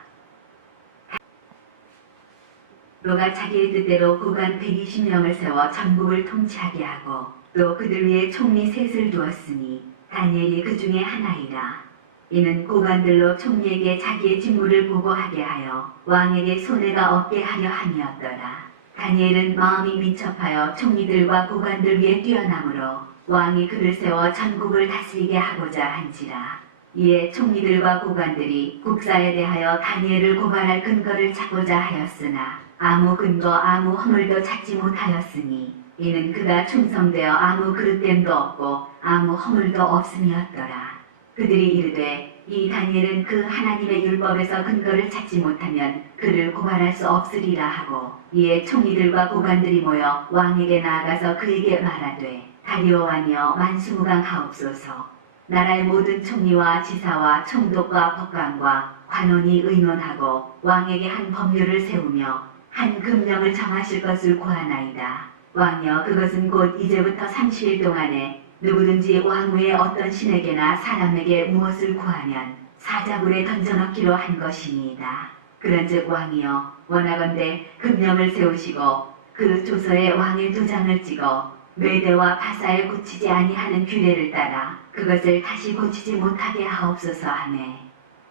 너가 자기의 뜻대로 고관 120명을 세워 전국을 통치하게 하고 또 그들 위에 총리 셋을 두었으니 다니엘이 그 중에 하나이라. 이는 고관들로 총리에게 자기의 직무를 보고하게 하여 왕에게 손해가 없게 하려 함이었더라. 다니엘은 마음이 민첩하여 총리들과 고관들 위에 뛰어나므로 왕이 그를 세워 전국을 다스리게 하고자 한지라. 이에 총리들과 고관들이 국사에 대하여 다니엘을 고발할 근거를 찾고자 하였으나 아무 근거 아무 허물도 찾지 못하였으니 이는 그가 충성되어 아무 그릇됨도 없고 아무 허물도 없음이었더라. 그들이 이르되 이 다니엘은 그 하나님의 율법에서 근거를 찾지 못하면 그를 고발할 수 없으리라 하고 이에 총리들과 고관들이 모여 왕에게 나아가서 그에게 말하되 다리오 왕이여 만수무강하옵소서. 나라의 모든 총리와 지사와 총독과 법관과 관원이 의논하고 왕에게 한 법률을 세우며 한 금령을 정하실 것을 구하나이다. 왕이여 그것은 곧 이제부터 30일 동안에 누구든지 왕 외에 어떤 신에게나 사람에게 무엇을 구하면 사자굴에 던져넣기로 한 것이니이다. 그런즉 왕이여 원하건대 금령을 세우시고 그 조서에 왕의 도장을 찍어 메대와 바사에 고치지 아니하는 규례를 따라 그것을 다시 고치지 못하게 하옵소서 하매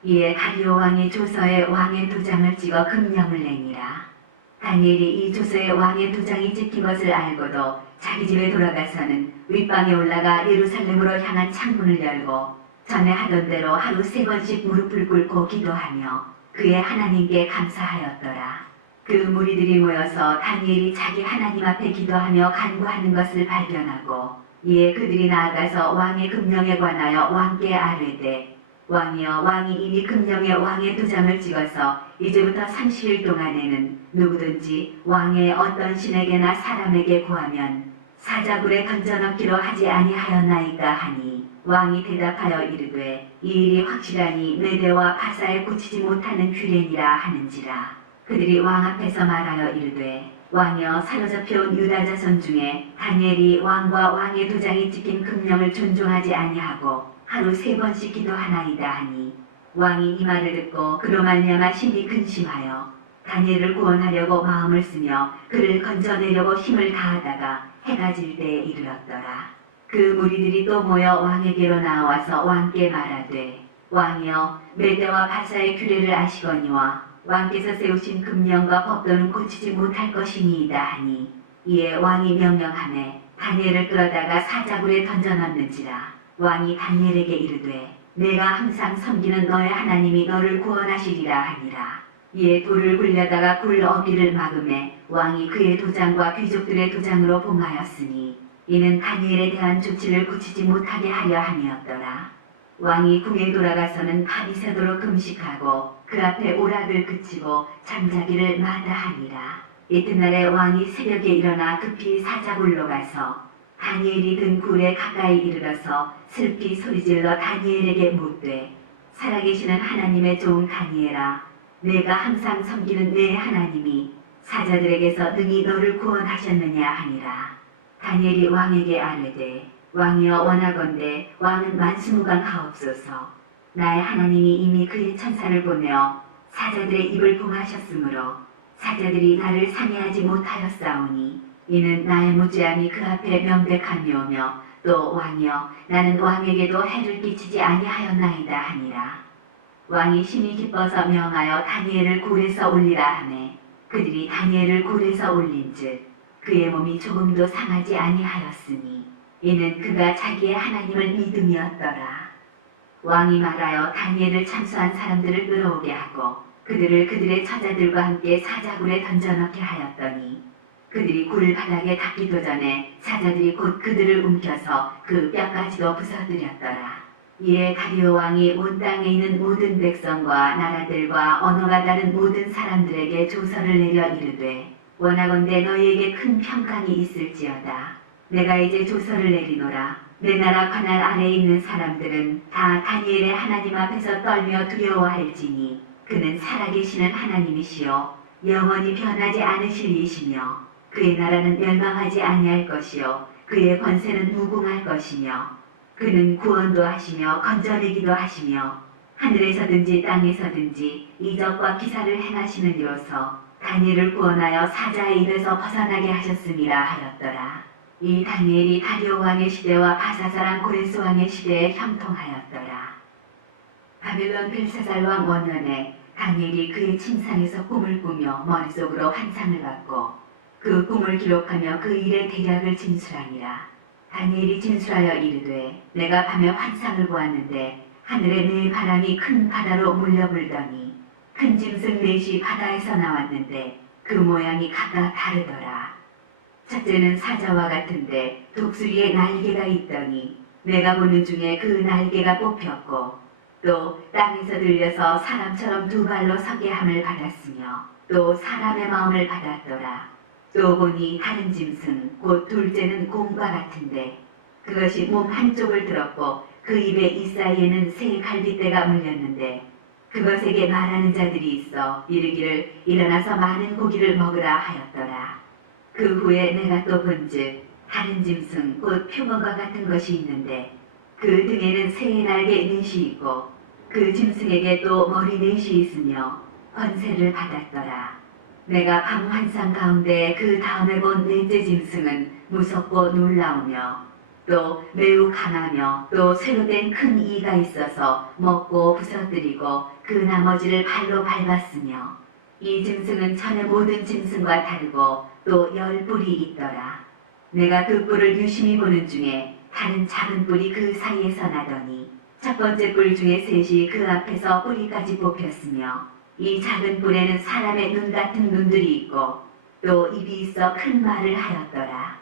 이에 다리오 왕이 조서에 왕의 도장을 찍어 금령을 내니라. 다니엘이 이 조서에 왕의 도장이 찍힌 것을 알고도 자기 집에 돌아가서는 윗방에 올라가 예루살렘으로 향한 창문을 열고 전에 하던 대로 하루 3번씩 무릎을 꿇고 기도하며 그의 하나님께 감사하였더라. 그 무리들이 모여서 다니엘이 자기 하나님 앞에 기도하며 간구하는 것을 발견하고 이에 그들이 나아가서 왕의 금령에 관하여 왕께 아뢰되 왕이여 왕이 이미 금령에 왕의 도장을 찍어서 이제부터 30일 동안에는 누구든지 왕의 어떤 신에게나 사람에게 구하면 사자굴에 던져넣기로 하지 아니하였나이까 하니 왕이 대답하여 이르되 이 일이 확실하니 메대와 바사에 고치지 못하는 규례니라 하는지라. 그들이 왕 앞에서 말하여 이르되 왕이여 사로잡혀 온 유다 자손 중에 다니엘이 왕과 왕의 도장이 찍힌 금령을 존중하지 아니하고 하루 3번씩 기도하나이다 하니 왕이 이 말을 듣고 그로 말미암아 심히 근심하여 다니엘을 구원하려고 마음을 쓰며 그를 건져내려고 힘을 다하다가 해가 질 때에 이르렀더라. 그 무리들이 또 모여 왕에게로 나와서 왕께 말하되 왕이여 메대와 바사의 규례를 아시거니와 왕께서 세우신 금령과 법도는 고치지 못할 것이니이다 하니 이에 왕이 명령하매 다니엘을 끌어다가 사자굴에 던져넣는지라. 왕이 다니엘에게 이르되 내가 항상 섬기는 너의 하나님이 너를 구원하시리라 하니라. 이에 돌을 굴려다가 굴 어귀를 막음에 왕이 그의 도장과 귀족들의 도장으로 봉하였으니 이는 다니엘에 대한 조치를 고치지 못하게 하려 함이었더라. 왕이 궁에 돌아가서는 밤이 새도록 금식하고 그 앞에 오락을 그치고 잠자기를 마다하니라. 이튿날에 왕이 새벽에 일어나 급히 사자굴로 가서 다니엘이 든 굴에 가까이 이르러서 슬피 소리질러 다니엘에게 묻되 살아계시는 하나님의 종 다니엘아 내가 항상 섬기는 내 하나님이 사자들에게서 능히 너를 구원하셨느냐 하니라. 다니엘이 왕에게 아뢰되 왕이여 원하건대 왕은 만수무강하옵소서. 나의 하나님이 이미 그의 천사를 보내어 사자들의 입을 봉하셨으므로 사자들이 나를 상해하지 못하였사오니 이는 나의 무죄함이 그 앞에 명백함이오며 또 왕이여 나는 왕에게도 해를 끼치지 아니하였나이다 하니라. 왕이 심히 기뻐서 명하여 다니엘을 굴에서 올리라 하매 그들이 다니엘을 굴에서 올린즉 그의 몸이 조금도 상하지 아니하였으니 이는 그가 자기의 하나님을 믿음이었더라. 왕이 말하여 다니엘을 참수한 사람들을 끌어오게 하고 그들을 그들의 처자들과 함께 사자굴에 던져넣게 하였더니 그들이 굴 바닥에 닿기도 전에 사자들이 곧 그들을 움켜서 그 뼈까지도 부서뜨렸더라. 이에 다리오 왕이 온 땅에 있는 모든 백성과 나라들과 언어가 다른 모든 사람들에게 조서를 내려 이르되 원하건대 너희에게 큰 평강이 있을지어다. 내가 이제 조서를 내리노라. 내 나라 관할 아래에 있는 사람들은 다 다니엘의 하나님 앞에서 떨며 두려워할지니 그는 살아계시는 하나님이시요 영원히 변하지 않으실 이시며 그의 나라는 멸망하지 아니할 것이요 그의 권세는 무궁할 것이며 그는 구원도 하시며 건져내기도 하시며 하늘에서든지 땅에서든지 이적과 기사를 행하시는 이로서 다니엘을 구원하여 사자의 입에서 벗어나게 하셨음이라 하였더라. 이 다니엘이 다리오 왕의 시대와 바사사랑 고레스 왕의 시대에 형통하였더라. 바벨론 벨사살 왕 원년에 다니엘이 그의 침상에서 꿈을 꾸며 머릿속으로 환상을 받고 그 꿈을 기록하며 그 일의 대략을 진술하니라. 다니엘이 진술하여 이르되 내가 밤에 환상을 보았는데 하늘에 네 바람이 큰 바다로 몰려불더니 큰 짐승 넷이 바다에서 나왔는데 그 모양이 각각 다르더라. 첫째는 사자와 같은데 독수리에 날개가 있더니 내가 보는 중에 그 날개가 뽑혔고 또 땅에서 들려서 사람처럼 두 발로 서게 함을 받았으며 또 사람의 마음을 받았더라. 또 보니 다른 짐승 곧 둘째는 곰과 같은데 그것이 몸 한쪽을 들었고 그 입에 이 사이에는 새 갈빗대가 물렸는데 그것에게 말하는 자들이 있어 이르기를 일어나서 많은 고기를 먹으라 하였더라. 그 후에 내가 또 본즉 다른 짐승 곧 표범과 같은 것이 있는데 그 등에는 새의 날개 넷이 있고 그 짐승에게 또 머리 넷이 있으며 권세를 받았더라. 내가 밤 환상 가운데 그 다음에 본 넷째 짐승은 무섭고 놀라우며 또 매우 강하며 또 새로 된 큰 이가 있어서 먹고 부서뜨리고 그 나머지를 발로 밟았으며 이 짐승은 전의 모든 짐승과 다르고 또 10뿔이 있더라. 내가 그 뿔을 유심히 보는 중에 다른 작은 뿔이 그 사이에서 나더니 첫 번째 뿔 중에 셋이 그 앞에서 뿌리까지 뽑혔으며 이 작은 뿔에는 사람의 눈 같은 눈들이 있고 또 입이 있어 큰 말을 하였더라.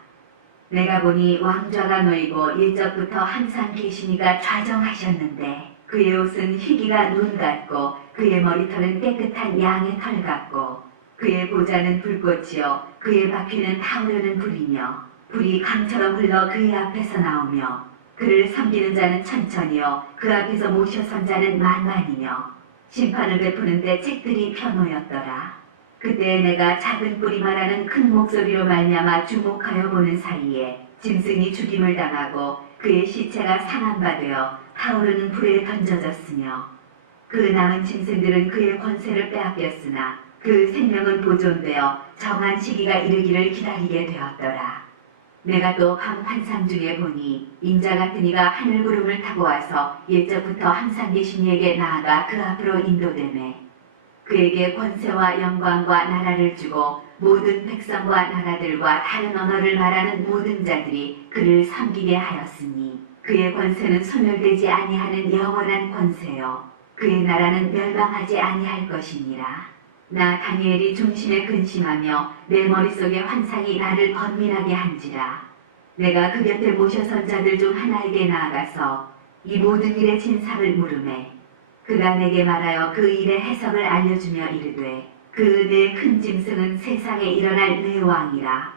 내가 보니 왕좌가 놓이고 옛적부터 항상 계시니가 좌정하셨는데 그의 옷은 희기가 눈 같고 그의 머리털은 깨끗한 양의 털 같고 그의 보좌는 불꽃이요 그의 바퀴는 타오르는 불이며 불이 강처럼 흘러 그의 앞에서 나오며 그를 섬기는 자는 천천히요 그 앞에서 모셔 선 자는 만만이며 심판을 베푸는데 책들이 펴놓였더라. 그때 내가 작은 뿔이 말하는 큰 목소리로 말미암아 주목하여 보는 사이에 짐승이 죽임을 당하고 그의 시체가 상한 바 되어 타오르는 불에 던져졌으며 그 남은 짐승들은 그의 권세를 빼앗겼으나 그 생명은 보존되어 정한 시기가 이르기를 기다리게 되었더라. 내가 또 밤 환상 중에 보니 인자 같은 이가 하늘 구름을 타고 와서 옛적부터 항상 계신 이에게 나아가 그 앞으로 인도되매 그에게 권세와 영광과 나라를 주고 모든 백성과 나라들과 다른 언어를 말하는 모든 자들이 그를 섬기게 하였으니 그의 권세는 소멸되지 아니하는 영원한 권세요 그의 나라는 멸망하지 아니할 것이니라. 나 다니엘이 중심에 근심하며 내 머릿속에 환상이 나를 번민하게 한지라. 내가 그 곁에 모셔선 자들 중 하나에게 나아가서 이 모든 일의 진상을 물으매 그가 내게 말하여 그 일의 해석을 알려주며 이르되 그 네 큰 짐승은 세상에 일어날 네 왕이라.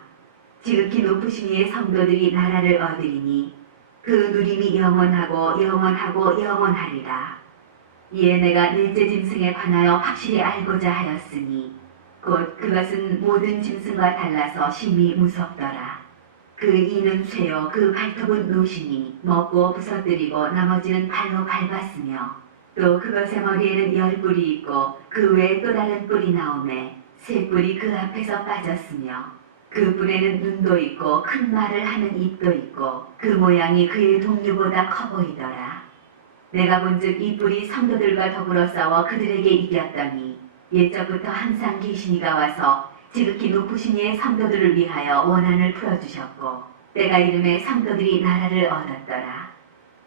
지극히 높으신 이의 성도들이 나라를 얻으리니 그 누림이 영원하고 영원하고 영원하리라. 이에 내가 넷째 짐승에 관하여 확실히 알고자 하였으니 곧 그것은 모든 짐승과 달라서 심히 무섭더라. 그 이는 쇠요 그 발톱은 노시니 먹고 부서뜨리고 나머지는 발로 밟았으며 또 그것의 머리에는 10뿔이 있고 그 외에 또 다른 뿔이 나오매 세 뿔이 그 앞에서 빠졌으며 그 뿔에는 눈도 있고 큰 말을 하는 입도 있고 그 모양이 그의 동류보다 커 보이더라. 내가 본즉 이 뿔이 성도들과 더불어 싸워 그들에게 이겼더니 옛적부터 항상 계시니가 와서 지극히 높으신 이의 성도들을 위하여 원한을 풀어주셨고 때가 이름에 성도들이 나라를 얻었더라.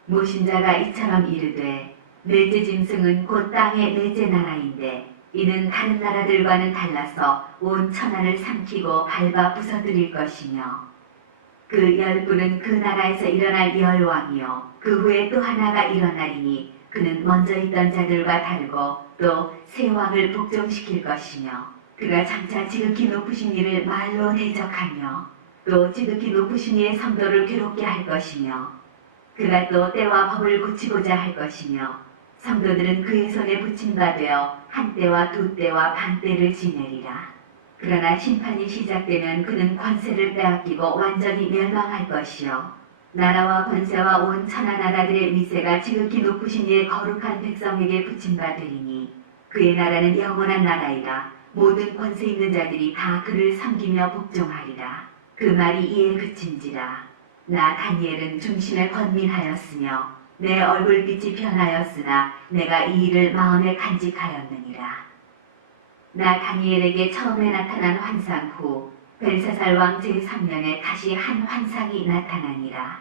모신 자가 이처럼 이르되 넷째 짐승은 곧 땅의 넷째 나라인데 이는 다른 나라들과는 달라서 온 천하를 삼키고 밟아 부서뜨릴 것이며 그 10뿔은 그 나라에서 일어날 10왕이요 그 후에 또 하나가 일어나리니 그는 먼저 있던 자들과 다르고 또 새 왕을 복종시킬 것이며 그가 장차 지극히 높으신 이를 말로 대적하며 또 지극히 높으신 이의 성도를 괴롭게 할 것이며 그가 또 때와 법을 고치고자 할 것이며 성도들은 그의 손에 붙임 바 되어 한 때와 두 때와 반 때를 지내리라. 그러나 심판이 시작되면 그는 권세를 빼앗기고 완전히 멸망할 것이요 나라와 권세와 온 천하 나라들의 위세가 지극히 높으신 이의 거룩한 백성에게 붙임 바 되리니 그의 나라는 영원한 나라이라. 모든 권세 있는 자들이 다 그를 섬기며 복종하리라. 그 말이 이에 그친지라. 나 다니엘은 중심에 번민하였으며 내 얼굴빛이 변하였으나 내가 이 일을 마음에 간직하였느니라. 나 다니엘에게 처음에 나타난 환상 후 벨사살 왕 제3년에 다시 한 환상이 나타나니라.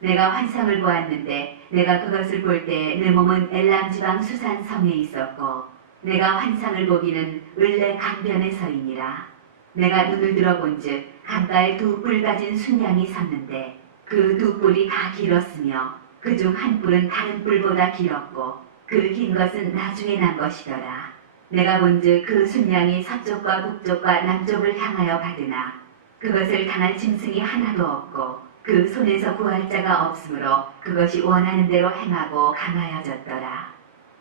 내가 환상을 보았는데 내가 그것을 볼 때 내 몸은 엘람 지방 수산 성에 있었고 내가 환상을 보기는 을레 강변에 서이니라. 내가 눈을 들어본즉 강가에 두 뿔 가진 순양이 섰는데 그 두 뿔이 다 길었으며 그중 한 뿔은 다른 뿔보다 길었고 그 긴 것은 나중에 난 것이더라. 내가 본즉 그 순양이 서쪽과 북쪽과 남쪽을 향하여 받으나 그것을 당할 짐승이 하나도 없고 그 손에서 구할 자가 없으므로 그것이 원하는 대로 행하고 강하여졌더라.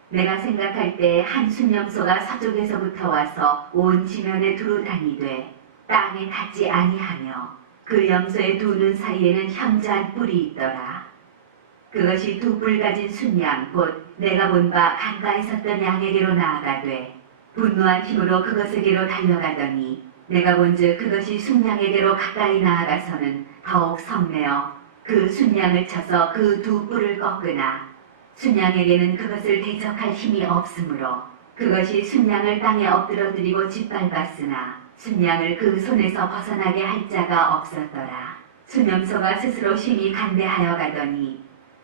내가 생각할 때 한 순념소가 서쪽에서부터 와서 온 지면에 두루 다니되 땅에 닿지 아니하며 그 염소의 두 눈 사이에는 현저한 뿔이 있더라. 그것이 두 뿔 가진 순양 곧 내가 본 바 강가에 섰던 양에게로 나아가되 분노한 힘으로 그것에게로 달려가더니 내가 본즉 그것이 순양에게로 가까이 나아가서는 더욱 성내어 그 순양을 쳐서 그 두 뿔을 꺾으나 순양에게는 그것을 대적할 힘이 없으므로 그것이 순양을 땅에 엎드러뜨리고 짓밟았으나 순양을 그 손에서 벗어나게 할 자가 없었더라. 순염소가 스스로 심히 간대하여 가더니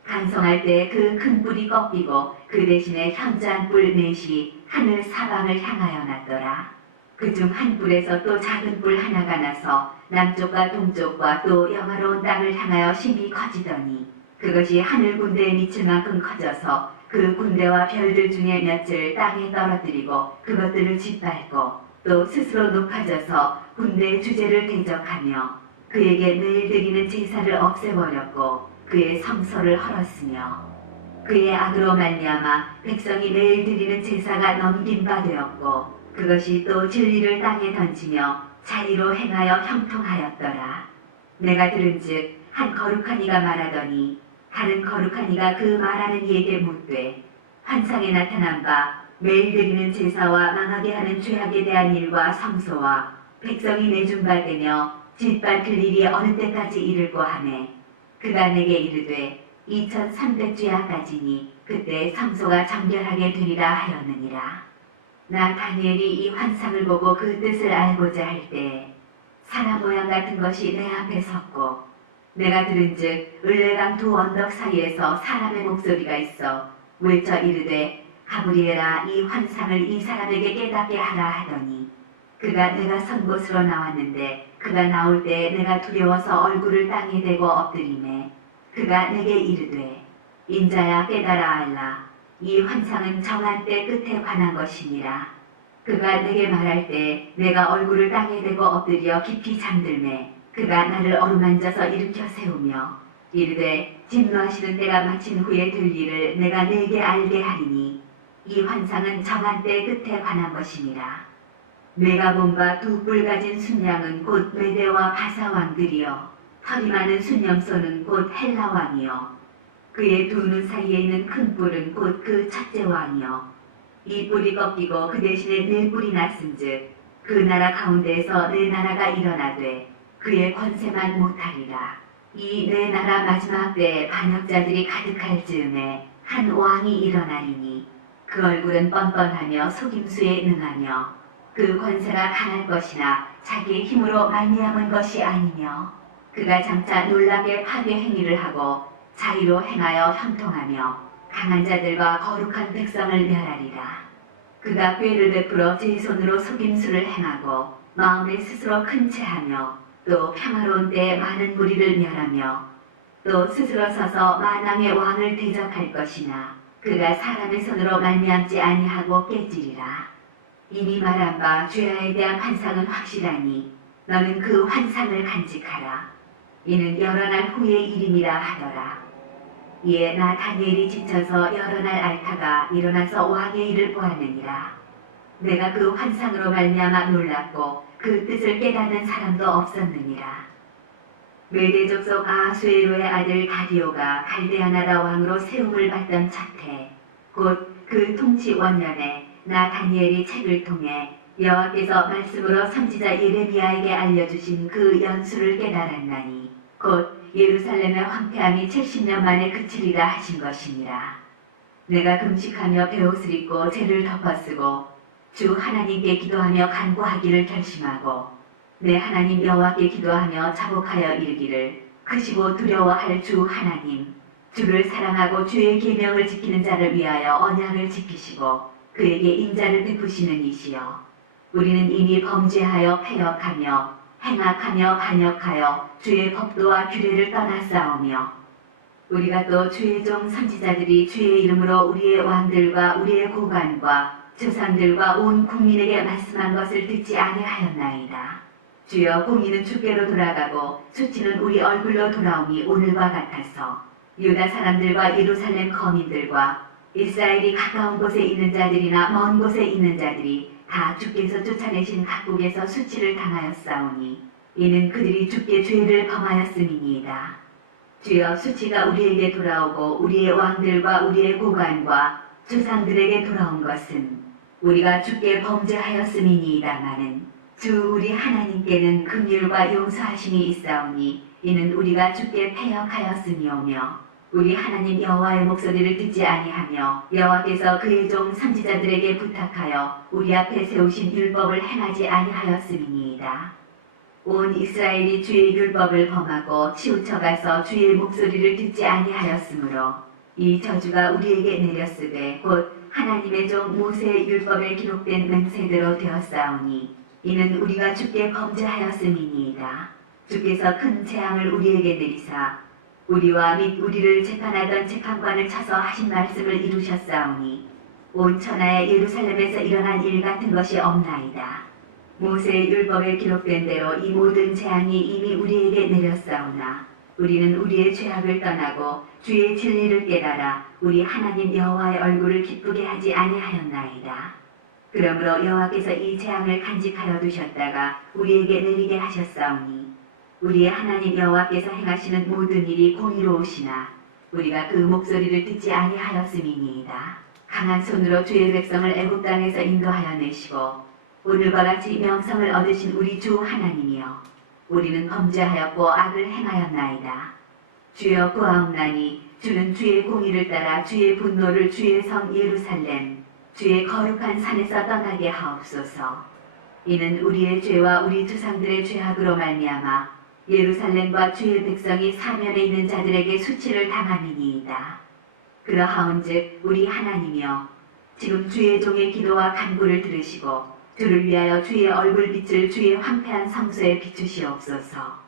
간성할 때 그 큰 뿔이 꺾이고 그 대신에 현저한 뿔 넷이 하늘 사방을 향하여 났더라. 그중 한 뿔에서 또 작은 뿔 하나가 나서 남쪽과 동쪽과 또 영화로운 땅을 향하여 심히 커지더니 그것이 하늘 군대에 미칠 만큼 커져서 그 군대와 별들 중에 몇을 땅에 떨어뜨리고 그것들을 짓밟고 또 스스로 높아져서 군대의 주제를 대적하며 그에게 매일 드리는 제사를 없애버렸고 그의 성소를 헐었으며 그의 악으로 말미암아 백성이 매일 드리는 제사가 넘긴 바 되었고 그것이 또 진리를 땅에 던지며 자의로 행하여 형통하였더라. 내가 들은즉 한 거룩한 이가 말하더니 다른 거룩한 이가 그 말하는 이에게 묻되 환상에 나타난 바 매일 드리는 제사와 망하게 하는 죄악에 대한 일과 성소와 백성이 내중발되며 짓밟힐 일이 어느 때까지 이를꼬 하매 그가 내게 이르되 2300주야까지니 그때 성소가 정결하게 되리라 하였느니라. 나 다니엘이 이 환상을 보고 그 뜻을 알고자 할 때 사람 모양 같은 것이 내 앞에 섰고 내가 들은즉 을레강 두 언덕 사이에서 사람의 목소리가 있어 외쳐 이르되 가브리엘아 이 환상을 이 사람에게 깨닫게 하라 하더니 그가 내가 선 곳으로 나왔는데 그가 나올 때 내가 두려워서 얼굴을 땅에 대고 엎드리매 그가 내게 이르되 인자야 깨달아 알라 이 환상은 정한 때 끝에 관한 것이니라. 그가 내게 말할 때 내가 얼굴을 땅에 대고 엎드려 깊이 잠들매 그가 나를 어루만져서 일으켜 세우며 이르되 진노하시는 때가 마친 후에 될 일을 내가 네게 알게 하리니 이 환상은 정한 때 끝에 관한 것이니라. 내가 본 바 두 뿔 가진 순양은 곧 메대와 바사 왕들이요 털이 많은 순염소는 곧 헬라 왕이요 그의 두 눈 사이에 있는 큰 뿔은 곧 그 첫째 왕이요 이 뿔이 꺾이고 그 대신에 네 뿔이 났은즉 그 나라 가운데에서 네 나라가 일어나되 그의 권세만 못하리라. 이 네 나라 마지막 때에 반역자들이 가득할 즈음에 한 왕이 일어나리니 그 얼굴은 뻔뻔하며 속임수에 능하며 그 권세가 강할 것이나 자기의 힘으로 말미암은 것이 아니며 그가 장차 놀랍게 파괴 행위를 하고 자의로 행하여 형통하며 강한 자들과 거룩한 백성을 멸하리라. 그가 꾀를 베풀어 제 손으로 속임수를 행하고 마음에 스스로 큰 채하며 또 평화로운 때에 많은 무리를 멸하며 또 스스로 서서 만왕의 왕을 대적할 것이나 그가 사람의 손으로 말미암지 아니하고 깨지리라. 이미 말한 바 죄아에 대한 환상은 확실하니 너는 그 환상을 간직하라. 이는 여러 날 후의 일임이라 하더라. 이에 나 다니엘이 지쳐서 여러 날 앓다가 일어나서 왕의 일을 보았느니라. 내가 그 환상으로 말미암아 놀랐고 그 뜻을 깨닫는 사람도 없었느니라. 메대 족속 아하수에로의 아들 다리오가 갈대아 나라 왕으로 세움을 받던 첫해 곧 그 통치 원년에 나 다니엘이 책을 통해 여호와께서 말씀으로 선지자 예레미야에게 알려주신 그 연수를 깨달았나니 곧 예루살렘의 황폐함이 70년 만에 그치리라 하신 것이니라. 내가 금식하며 베옷을 입고 죄를 덮어쓰고 주 하나님께 기도하며 간구하기를 결심하고 내 하나님 여호와께 기도하며 자복하여 이르기를 크시고 두려워할 주 하나님, 주를 사랑하고 주의 계명을 지키는 자를 위하여 언약을 지키시고 그에게 인자를 베푸시는 이시여. 우리는 이미 범죄하여 패역하며 행악하며 반역하여 주의 법도와 규례를 떠나싸우며 우리가 또 주의 종 선지자들이 주의 이름으로 우리의 왕들과 우리의 고관과 조상들과 온 국민에게 말씀한 것을 듣지 아니하였나이다. 주여, 공의는 주께로 돌아가고 수치는 우리 얼굴로 돌아오니 오늘과 같아서 유다 사람들과 예루살렘 거민들과 이스라엘이 가까운 곳에 있는 자들이나 먼 곳에 있는 자들이 다 주께서 쫓아내신 각국에서 수치를 당하였사오니 이는 그들이 주께 죄를 범하였음이니이다. 주여, 수치가 우리에게 돌아오고 우리의 왕들과 우리의 고관과 조상들에게 돌아온 것은 우리가 주께 범죄하였음이니이다마는 주 우리 하나님께는 긍휼과 용서하심이 있사오니 이는 우리가 주께 패역하였음이오며 우리 하나님 여호와의 목소리를 듣지 아니하며 여호와께서 그의 종 선지자들에게 부탁하여 우리 앞에 세우신 율법을 행하지 아니하였음이니이다. 온 이스라엘이 주의 율법을 범하고 치우쳐가서 주의 목소리를 듣지 아니하였으므로 이 저주가 우리에게 내렸으되 곧 하나님의 종 모세의 율법에 기록된 맹세대로 되었사오니 이는 우리가 주께 범죄하였음이니이다. 주께서 큰 재앙을 우리에게 내리사 우리와 및 우리를 재판하던 재판관을 쳐서 하신 말씀을 이루셨사오니 온 천하의 예루살렘에서 일어난 일 같은 것이 없나이다. 모세의 율법에 기록된 대로 이 모든 재앙이 이미 우리에게 내렸사오나 우리는 우리의 죄악을 떠나고 주의 진리를 깨달아 우리 하나님 여호와의 얼굴을 기쁘게 하지 아니하였나이다. 그러므로 여호와께서 이 재앙을 간직하여 두셨다가 우리에게 내리게 하셨사오니 우리의 하나님 여호와께서 행하시는 모든 일이 공의로우시나 우리가 그 목소리를 듣지 아니하였음이니이다. 강한 손으로 주의 백성을 애굽 땅에서 인도하여 내시고 오늘과 같이 명성을 얻으신 우리 주 하나님이여, 우리는 범죄하였고 악을 행하였나이다. 주여, 구하옵나니 주는 주의 공의를 따라 주의 분노를 주의 성 예루살렘 주의 거룩한 산에서 떠나게 하옵소서. 이는 우리의 죄와 우리 조상들의 죄악으로 말미암아 예루살렘과 주의 백성이 사면에 있는 자들에게 수치를 당함이니이다. 그러하온즉 우리 하나님이여, 지금 주의 종의 기도와 간구를 들으시고 주를 위하여 주의 얼굴빛을 주의 황폐한 성소에 비추시옵소서.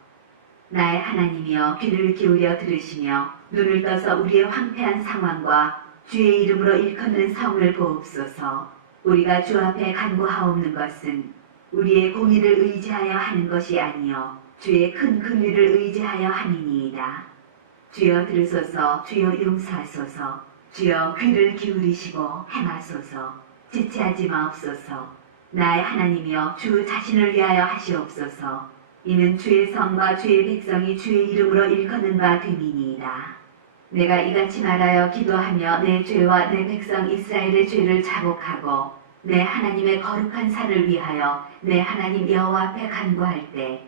나의 하나님이여, 귀를 기울여 들으시며 눈을 떠서 우리의 황폐한 상황과 주의 이름으로 일컫는 성을 보옵소서. 우리가 주 앞에 간구하옵는 것은 우리의 공의를 의지하여 하는 것이 아니요 주의 큰 긍휼을 의지하여 함이니이다. 주여 들으소서. 주여 용서하소서. 주여 귀를 기울이시고 행하소서. 지체하지 마옵소서. 나의 하나님이여, 주 자신을 위하여 하시옵소서. 이는 주의 성과 주의 백성이 주의 이름으로 일컫는 바 됨이니이다. 내가 이같이 말하여 기도하며 내 죄와 내 백성 이스라엘의 죄를 자복하고 내 하나님의 거룩한 산을 위하여 내 하나님 여호와 앞에 간구할 때,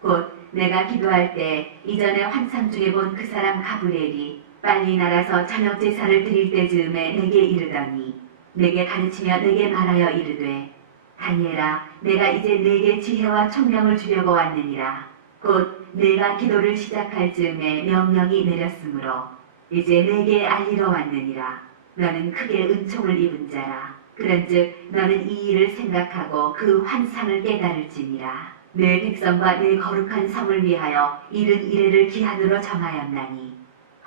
곧 내가 기도할 때 이전에 환상 중에 본 그 사람 가브리엘이 빨리 날아서 저녁 제사를 드릴 때즈음에 내게 이르더니 내게 가르치며 내게 말하여 이르되, 다니엘아, 내가 이제 네게 지혜와 총명을 주려고 왔느니라. 곧 내가 기도를 시작할 즈음에 명령이 내렸으므로 이제 네게 알리러 왔느니라. 너는 크게 은총을 입은 자라. 그런즉 너는 이 일을 생각하고 그 환상을 깨달을지니라. 내 백성과 내 거룩한 성을 위하여 이른 이래를 기한으로 정하였나니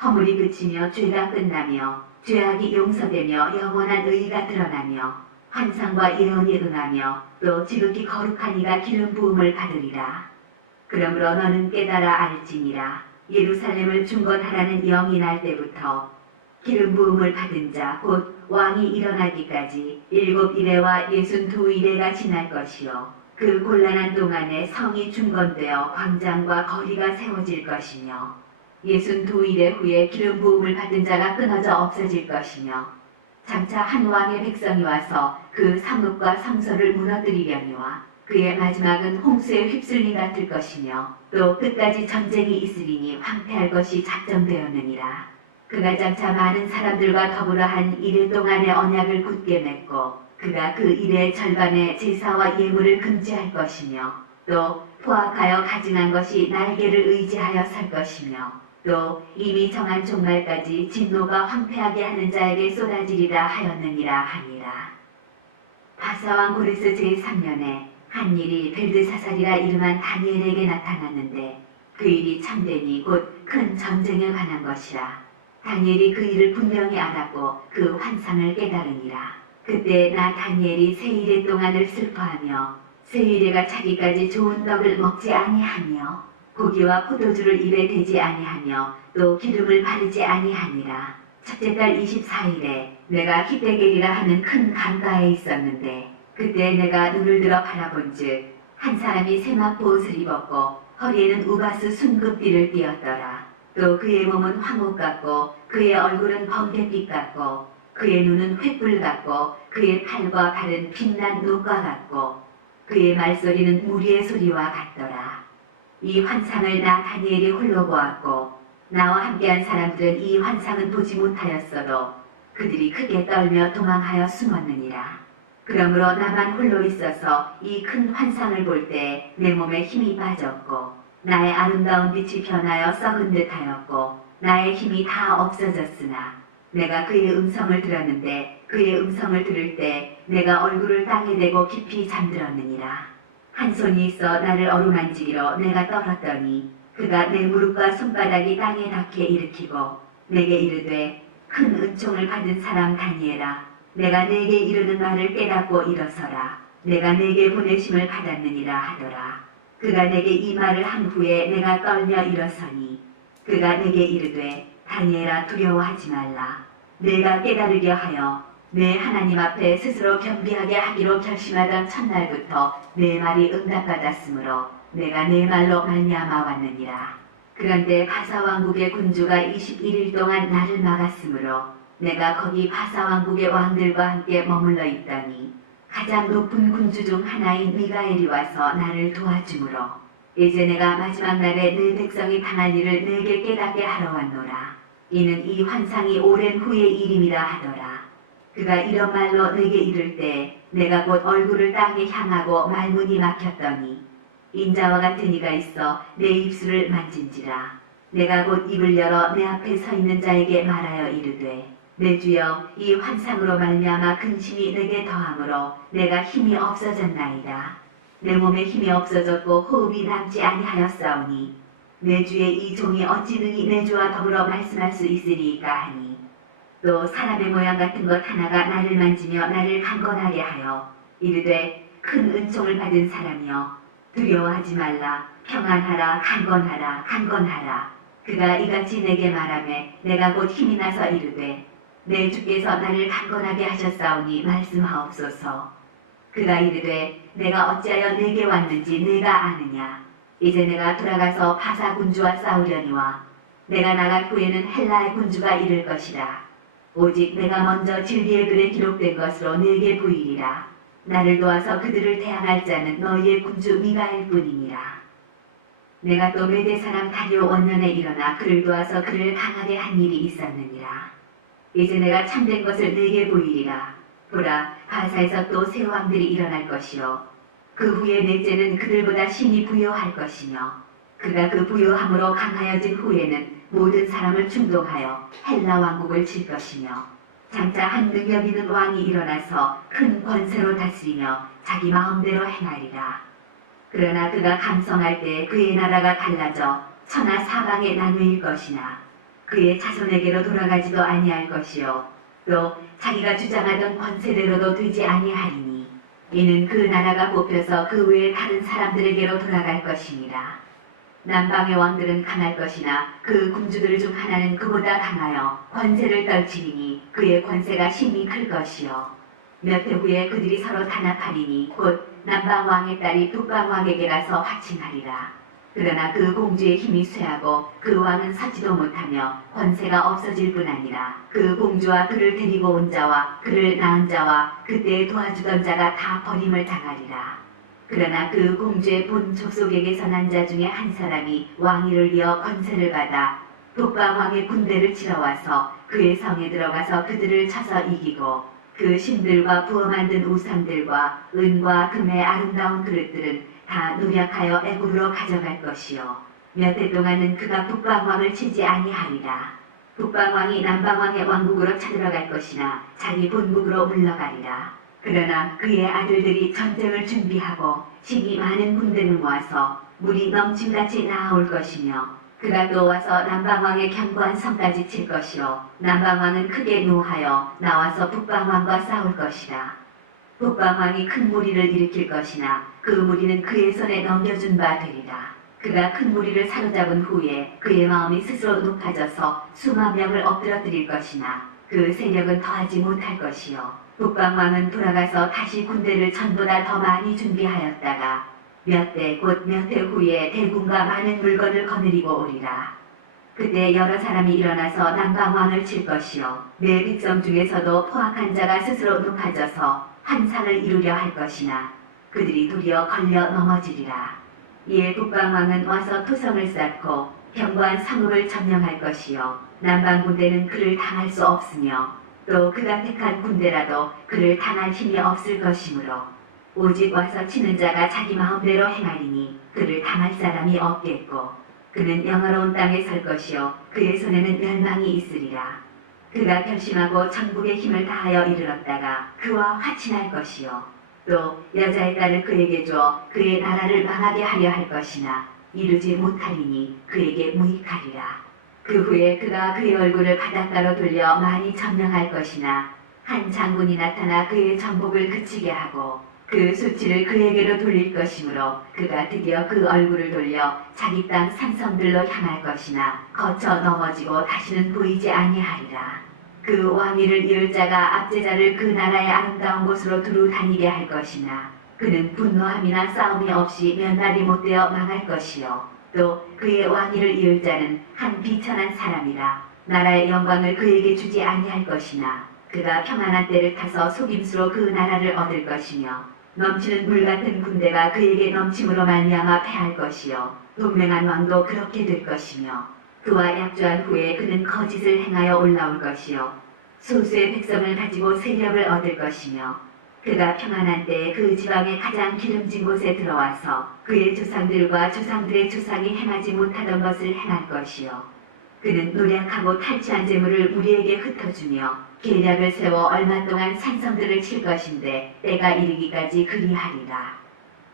허물이 그치며 죄가 끝나며 죄악이 용서되며 영원한 의의가 드러나며 환상과 예언이 응하며 또 지극히 거룩한 이가 기름 부음을 받으리라. 그러므로 너는 깨달아 알지니라. 예루살렘을 중건하라는 영이 날 때부터 기름 부음을 받은 자 곧 왕이 일어나기까지 7이레와 62이레가 지날 것이요 그 곤란한 동안에 성이 중건되어 광장과 거리가 세워질 것이며 62이레 후에 기름 부음을 받은 자가 끊어져 없어질 것이며 장차 한 왕의 백성이 와서 그 성읍과 성소를 무너뜨리려니와 그의 마지막은 홍수에 휩쓸림 같을 것이며 또 끝까지 전쟁이 있으리니 황폐할 것이 작정되었느니라. 그가 장차 많은 사람들과 더불어 한 1일 동안의 언약을 굳게 맺고 그가 그 일의 절반의 제사와 예물을 금지할 것이며 또 포악하여 가증한 것이 날개를 의지하여 설 것이며 또 이미 정한 종말까지 진노가 황폐하게 하는 자에게 쏟아지리라 하였느니라 하니라. 바사왕 고레스 제3년에 한 일이 벨드사살이라 이름한 다니엘에게 나타났는데 그 일이 참되니 곧 큰 전쟁에 관한 것이라. 다니엘이 그 일을 분명히 알았고 그 환상을 깨달으니라. 그때 나 다니엘이 세1회 동안을 슬퍼하며 세1회가 차기까지 좋은 떡을 먹지 아니하며 고기와 포도주를 입에 대지 아니하며 또 기름을 바르지 아니하니라. 첫째 달 24일에 내가 히데겔이라 하는 큰 강가에 있었는데 그때 내가 눈을 들어 바라본즉 한 사람이 세마포 옷을 입었고 허리에는 우바스 순금띠를 띠었더라. 또 그의 몸은 황옥 같고 그의 얼굴은 번갯빛 같고 그의 눈은 횃불 같고 그의 팔과 발은 빛난 녹과 같고 그의 말소리는 무리의 소리와 같더라. 이 환상을 나 다니엘이 홀로 보았고 나와 함께한 사람들은 이 환상은 보지 못하였어도 그들이 크게 떨며 도망하여 숨었느니라. 그러므로 나만 홀로 있어서 이 큰 환상을 볼 때 내 몸에 힘이 빠졌고 나의 아름다운 빛이 변하여 썩은 듯하였고 나의 힘이 다 없어졌으나 내가 그의 음성을 들었는데 그의 음성을 들을 때 내가 얼굴을 땅에 대고 깊이 잠들었느니라. 한 손이 있어 나를 어루만지기로 내가 떨었더니 그가 내 무릎과 손바닥이 땅에 닿게 일으키고 내게 이르되 큰 은총을 받은 사람 다니엘아 내가 내게 이르는 말을 깨닫고 일어서라. 내가 내게 보내심을 받았느니라 하더라. 그가 내게 이 말을 한 후에 내가 떨며 일어서니 그가 내게 이르되 다니엘아 두려워하지 말라. 내가 깨달으려 하여 내 하나님 앞에 스스로 겸비하게 하기로 결심하던 첫날부터 내 말이 응답받았으므로 내가 내 말로 말미암아 왔느니라. 그런데 바사왕국의 군주가 21일 동안 나를 막았으므로 내가 거기 바사왕국의 왕들과 함께 머물러 있더니 가장 높은 군주 중 하나인 미가엘이 와서 나를 도와주므로 이제 내가 마지막 날에 내 백성이 당할 일을 내게 깨닫게 하러 왔노라. 이는 이 환상이 오랜 후의 일임이라 하더라. 그가 이런 말로 내게 이를 때 내가 곧 얼굴을 땅에 향하고 말문이 막혔더니 인자와 같은 이가 있어 내 입술을 만진지라. 내가 곧 입을 열어 내 앞에 서 있는 자에게 말하여 이르되 내 주여 이 환상으로 말미암아 근심이 내게 더하므로 내가 힘이 없어졌나이다. 내 몸에 힘이 없어졌고 호흡이 남지 아니하였사오니 내 주의 이 종이 어찌 능히 내 주와 더불어 말씀할 수 있으리이까 하니 또 사람의 모양 같은 것 하나가 나를 만지며 나를 강건하게 하여 이르되 큰 은총을 받은 사람이여 두려워하지 말라. 평안하라. 강건하라. 강건하라. 그가 이같이 내게 말하매 내가 곧 힘이 나서 이르되 내 주께서 나를 강건하게 하셨사오니 말씀하옵소서. 그가 이르되 내가 어찌하여 내게 왔는지 내가 아느냐. 이제 내가 돌아가서 바사 군주와 싸우려니와 내가 나간 후에는 헬라의 군주가 이를 것이라. 오직 내가 먼저 진리의 글에 기록된 것으로 네게 보이리라. 나를 도와서 그들을 대항할 자는 너희의 군주 미가엘 뿐이니라. 내가 또 메대 사람 다리오 원년에 일어나 그를 도와서 그를 강하게 한 일이 있었느니라. 이제 내가 참된 것을 네게 보이리라. 보라, 바사에서 또 새 왕들이 일어날 것이요 그 후에 넷째는 그들보다 신이 부요할 것이며 그가 그 부요함으로 강하여진 후에는 모든 사람을 충동하여 헬라 왕국을 칠 것이며 장차 한 능력 있는 왕이 일어나서 큰 권세로 다스리며 자기 마음대로 행하리라. 그러나 그가 강성할 때 그의 나라가 갈라져 천하 사방에 나누일 것이나 그의 자손에게로 돌아가지도 아니할 것이요 또 자기가 주장하던 권세대로도 되지 아니하리니 이는 그 나라가 뽑혀서 그 외에 다른 사람들에게로 돌아갈 것이니라. 남방의 왕들은 강할 것이나 그 군주들 중 하나는 그보다 강하여 권세를 떨치리니 그의 권세가 심히 클 것이요 몇 해 후에 그들이 서로 단합하리니 곧 남방 왕의 딸이 북방 왕에게 가서 화친하리라. 그러나 그 공주의 힘이 쇠하고 그 왕은 서지도 못하며 권세가 없어질 뿐 아니라 그 공주와 그를 데리고 온 자와 그를 낳은 자와 그때 도와주던 자가 다 버림을 당하리라. 그러나 그 공주의 본 족속에게서 난 자 중에 한 사람이 왕위를 이어 권세를 받아 북방 왕의 군대를 치러 와서 그의 성에 들어가서 그들을 쳐서 이기고 그 신들과 부어 만든 우상들과 은과 금의 아름다운 그릇들은 다 노력하여 애굽으로 가져갈 것이요 몇 해 동안은 그가 북방 왕을 치지 아니하리라. 북방 왕이 남방 왕의 왕국으로 쳐들어갈 것이나 자기 본국으로 물러가리라. 그러나 그의 아들들이 전쟁을 준비하고 심히 많은 군대를 모아서 물이 넘침같이 나아올 것이며 그가 또 와서 남방왕의 견고한 성까지 칠 것이요 남방왕은 크게 노하여 나와서 북방왕과 싸울 것이라. 북방왕이 큰 무리를 일으킬 것이나 그 무리는 그의 손에 넘겨준 바 되리라. 그가 큰 무리를 사로잡은 후에 그의 마음이 스스로 높아져서 수만 명을 엎드러뜨릴 것이나 그 세력은 더하지 못할 것이요 북방왕은 돌아가서 다시 군대를 전보다 더 많이 준비하였다가 몇 대 곧 몇 해 후에 대군과 많은 물건을 거느리고 오리라. 그때 여러 사람이 일어나서 남방왕을 칠 것이요 내 백성 중에서도 포악한 자가 스스로 높아져서 환상을 이루려 할 것이나 그들이 도리어 걸려 넘어지리라. 이에 북방왕은 와서 토성을 쌓고 견고한 성읍을 점령할 것이요 남방 군대는 그를 당할 수 없으며 또 그가 택한 군대라도 그를 당할 힘이 없을 것이므로 오직 와서 치는 자가 자기 마음대로 행하리니 그를 당할 사람이 없겠고 그는 영화로운 땅에 설 것이요 그의 손에는 멸망이 있으리라. 그가 결심하고 천국의 힘을 다하여 이르렀다가 그와 화친할 것이요 또 여자의 딸을 그에게 줘 그의 나라를 망하게 하려 할 것이나 이루지 못하리니 그에게 무익하리라. 그 후에 그가 그의 얼굴을 바닷가로 돌려 많이 점령할 것이나 한 장군이 나타나 그의 정복을 그치게 하고 그 수치를 그에게로 돌릴 것이므로 그가 드디어 그 얼굴을 돌려 자기 땅 산성들로 향할 것이나 거쳐 넘어지고 다시는 보이지 아니하리라. 그 왕위를 이을 자가 압제자를 그 나라의 아름다운 곳으로 두루 다니게 할 것이나 그는 분노함이나 싸움이 없이 몇 날이 못되어 망할 것이요 또 그의 왕위를 이을 자는 한 비천한 사람이라 나라의 영광을 그에게 주지 아니할 것이나 그가 평안한 때를 타서 속임수로 그 나라를 얻을 것이며 넘치는 물 같은 군대가 그에게 넘침으로 말미암아 패할 것이요 동맹한 왕도 그렇게 될 것이며 그와 약조한 후에 그는 거짓을 행하여 올라올 것이요 소수의 백성을 가지고 세력을 얻을 것이며 그가 평안한 때에 그 지방의 가장 기름진 곳에 들어와서 그의 조상들과 조상들의 조상이 행하지 못하던 것을 행할 것이요 그는 노력하고 탈취한 재물을 우리에게 흩어주며 계략을 세워 얼마 동안 산성들을 칠 것인데 때가 이르기까지 그리하리라.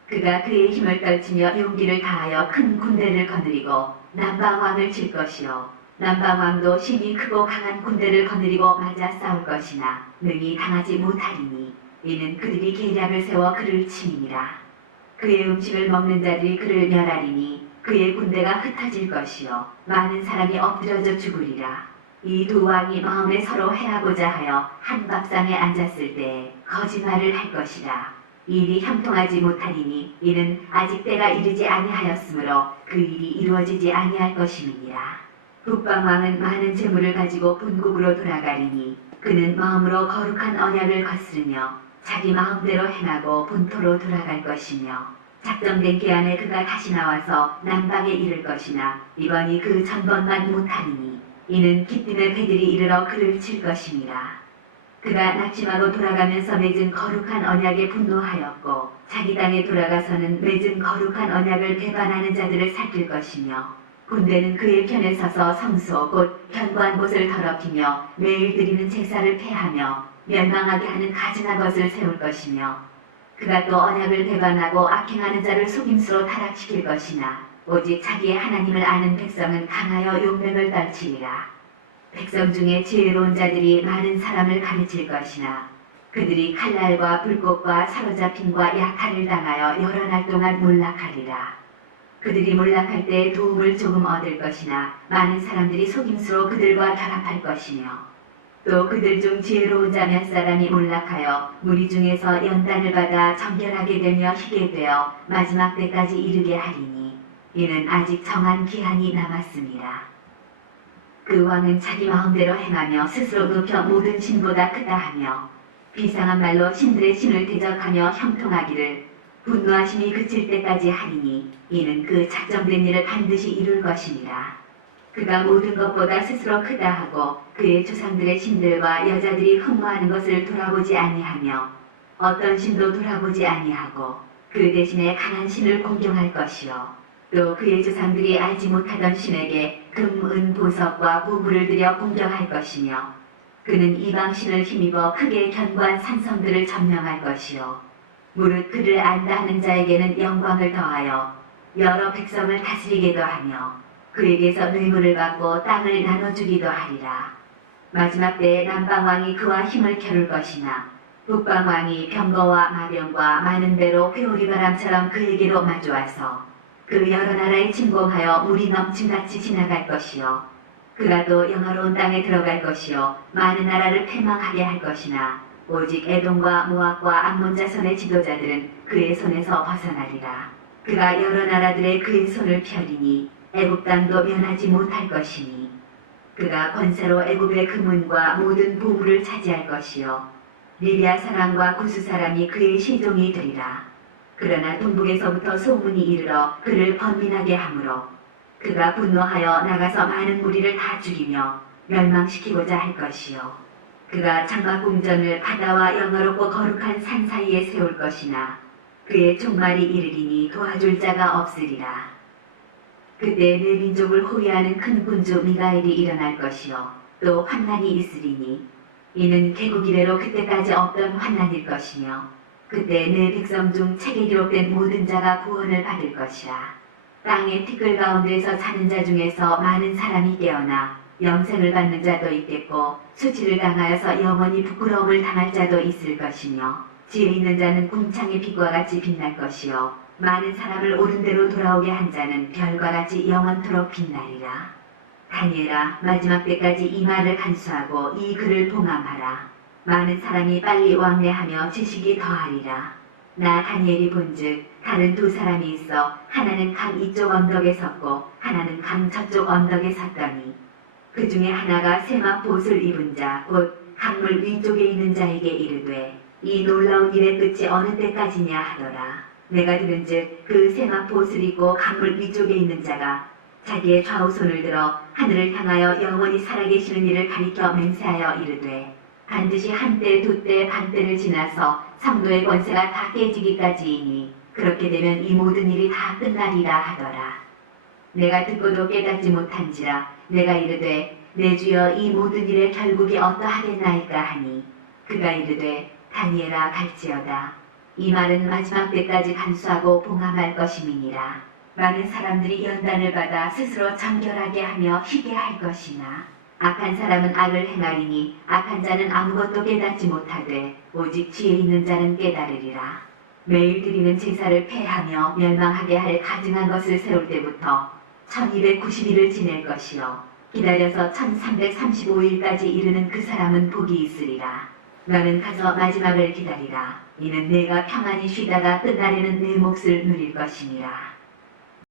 그가 그의 힘을 떨치며 용기를 다하여 큰 군대를 거느리고 남방왕을 칠 것이요 남방왕도 힘이 크고 강한 군대를 거느리고 맞아 싸울 것이나 능히 당하지 못하리니 이는 그들이 계략을 세워 그를 침이니라. 그의 음식을 먹는 자들이 그를 멸하리니 그의 군대가 흩어질 것이요 많은 사람이 엎드려져 죽으리라. 이 두 왕이 마음에 서로 해하고자 하여 한 밥상에 앉았을 때에 거짓말을 할 것이라. 이 일이 형통하지 못하리니 이는 아직 때가 이르지 아니하였으므로 그 일이 이루어지지 아니할 것임이니라. 북방왕은 많은 재물을 가지고 본국으로 돌아가리니 그는 마음으로 거룩한 언약을 거스르며 자기 마음대로 행하고 본토로 돌아갈 것이며 작정된 기한에 그가 다시 나와서 남방에 이를 것이나 이번이 그 전번만 못하리니 이는 기쁨의 배들이 이르러 그를 칠 것임이라. 그가 낙심하고 돌아가면서 맺은 거룩한 언약에 분노하였고 자기 땅에 돌아가서는 맺은 거룩한 언약을 배반하는 자들을 살필 것이며 군대는 그의 편에 서서 성소 곧 견고한 곳을 더럽히며 매일 드리는 제사를 폐하며 멸망하게 하는 가증한 것을 세울 것이며 그가 또 언약을 배반하고 악행하는 자를 속임수로 타락시킬 것이나 오직 자기의 하나님을 아는 백성은 강하여 용맹을 떨치리라. 백성 중에 지혜로운 자들이 많은 사람을 가르칠 것이나 그들이 칼날과 불꽃과 사로잡힘과 약탈을 당하여 여러 날 동안 몰락하리라. 그들이 몰락할 때 도움을 조금 얻을 것이나 많은 사람들이 속임수로 그들과 결합할 것이며 또 그들 중 지혜로운 자 몇 사람이 몰락하여 무리 중에서 연단을 받아 정결하게 되며 희게 되어 마지막 때까지 이르게 하리니 이는 아직 정한 기한이 남았습니다. 그 왕은 자기 마음대로 행하며 스스로 높여 모든 신보다 크다 하며 비상한 말로 신들의 신을 대적하며 형통하기를 분노하심이 그칠 때까지 하리니 이는 그 작정된 일을 반드시 이룰 것이니라. 그가 모든 것보다 스스로 크다 하고 그의 조상들의 신들과 여자들이 흠모하는 것을 돌아보지 아니하며 어떤 신도 돌아보지 아니하고 그 대신에 강한 신을 공경할 것이요 또 그의 조상들이 알지 못하던 신에게 금, 은, 보석과 보물을 들여 공경할 것이며 그는 이방 신을 힘입어 크게 견고한 산성들을 점령할 것이요 무릇 그를 안다 하는 자에게는 영광을 더하여 여러 백성을 다스리게도 하며 그에게서 뇌물을 받고 땅을 나눠주기도 하리라. 마지막 때에 남방왕이 그와 힘을 겨룰 것이나 북방왕이 병거와 마병과 많은 배로 회오리 바람처럼 그에게로 마주와서 그 여러 나라에 침공하여 물이 넘침같이 지나갈 것이요 그가 또 영화로운 땅에 들어갈 것이요 많은 나라를 패망하게 할 것이나 오직 에돔과 모압과 암몬 자손의 지도자들은 그의 손에서 벗어나리라. 그가 여러 나라들의 그의 손을 펴리니 애굽 땅도 면하지 못할 것이니 그가 권세로 애굽의 금은과 모든 보물을 차지할 것이요 리비아 사람과 구스 사람이 그의 시종이 되리라. 그러나 동북에서부터 소문이 이르러 그를 번민하게 하므로 그가 분노하여 나가서 많은 무리를 다 죽이며 멸망시키고자 할 것이요 그가 장막궁전을 바다와 영화롭고 거룩한 산 사이에 세울 것이나 그의 종말이 이르리니 도와줄 자가 없으리라. 그때 내 민족을 호위하는 큰 군주 미가엘이 일어날 것이요 또 환난이 있으리니 이는 개국 이래로 그때까지 없던 환난일 것이며 그때 내 백성 중 책에 기록된 모든 자가 구원을 받을 것이라. 땅의 티끌 가운데에서 자는 자 중에서 많은 사람이 깨어나 영생을 받는 자도 있겠고 수치를 당하여서 영원히 부끄러움을 당할 자도 있을 것이며 지혜 있는 자는 궁창의 빛과 같이 빛날 것이요 많은 사람을 옳은 대로 돌아오게 한 자는 별과 같이 영원토록 빛나리라. 다니엘아, 마지막 때까지 이 말을 간수하고 이 글을 봉함하라. 많은 사람이 빨리 왕래하며 지식이 더하리라. 나 다니엘이 본즉 다른 두 사람이 있어 하나는 강 이쪽 언덕에 섰고 하나는 강 저쪽 언덕에 섰더니 그 중에 하나가 세마포 옷을 입은 자 곧 강물 위쪽에 있는 자에게 이르되 이 놀라운 일의 끝이 어느 때까지냐 하더라. 내가 들은즉 그 세마포 옷을 입고 강물 위쪽에 있는 자가 자기의 좌우손을 들어 하늘을 향하여 영원히 살아계시는 이를 가리켜 맹세하여 이르되 반드시 한때 두때 반때를 지나서 성도의 권세가 다 깨지기까지이니 그렇게 되면 이 모든 일이 다 끝나리라 하더라. 내가 듣고도 깨닫지 못한지라 내가 이르되 내 주여 이 모든 일의 결국이 어떠하겠나이까 하니 그가 이르되 다니엘아 갈지어다. 이 말은 마지막 때까지 간수하고 봉함할 것임이니라. 많은 사람들이 연단을 받아 스스로 정결하게 하며 희게 할 것이나 악한 사람은 악을 행하리니 악한 자는 아무것도 깨닫지 못하되 오직 지혜 있는 자는 깨달으리라. 매일 드리는 제사를 폐하며 멸망하게 할 가증한 것을 세울 때부터 1290일을 지낼 것이요 기다려서 1335일까지 이르는 그 사람은 복이 있으리라. 너는 가서 마지막을 기다리라. 이는 내가 평안히 쉬다가 끝날에는 내 몫을 누릴 것이니라.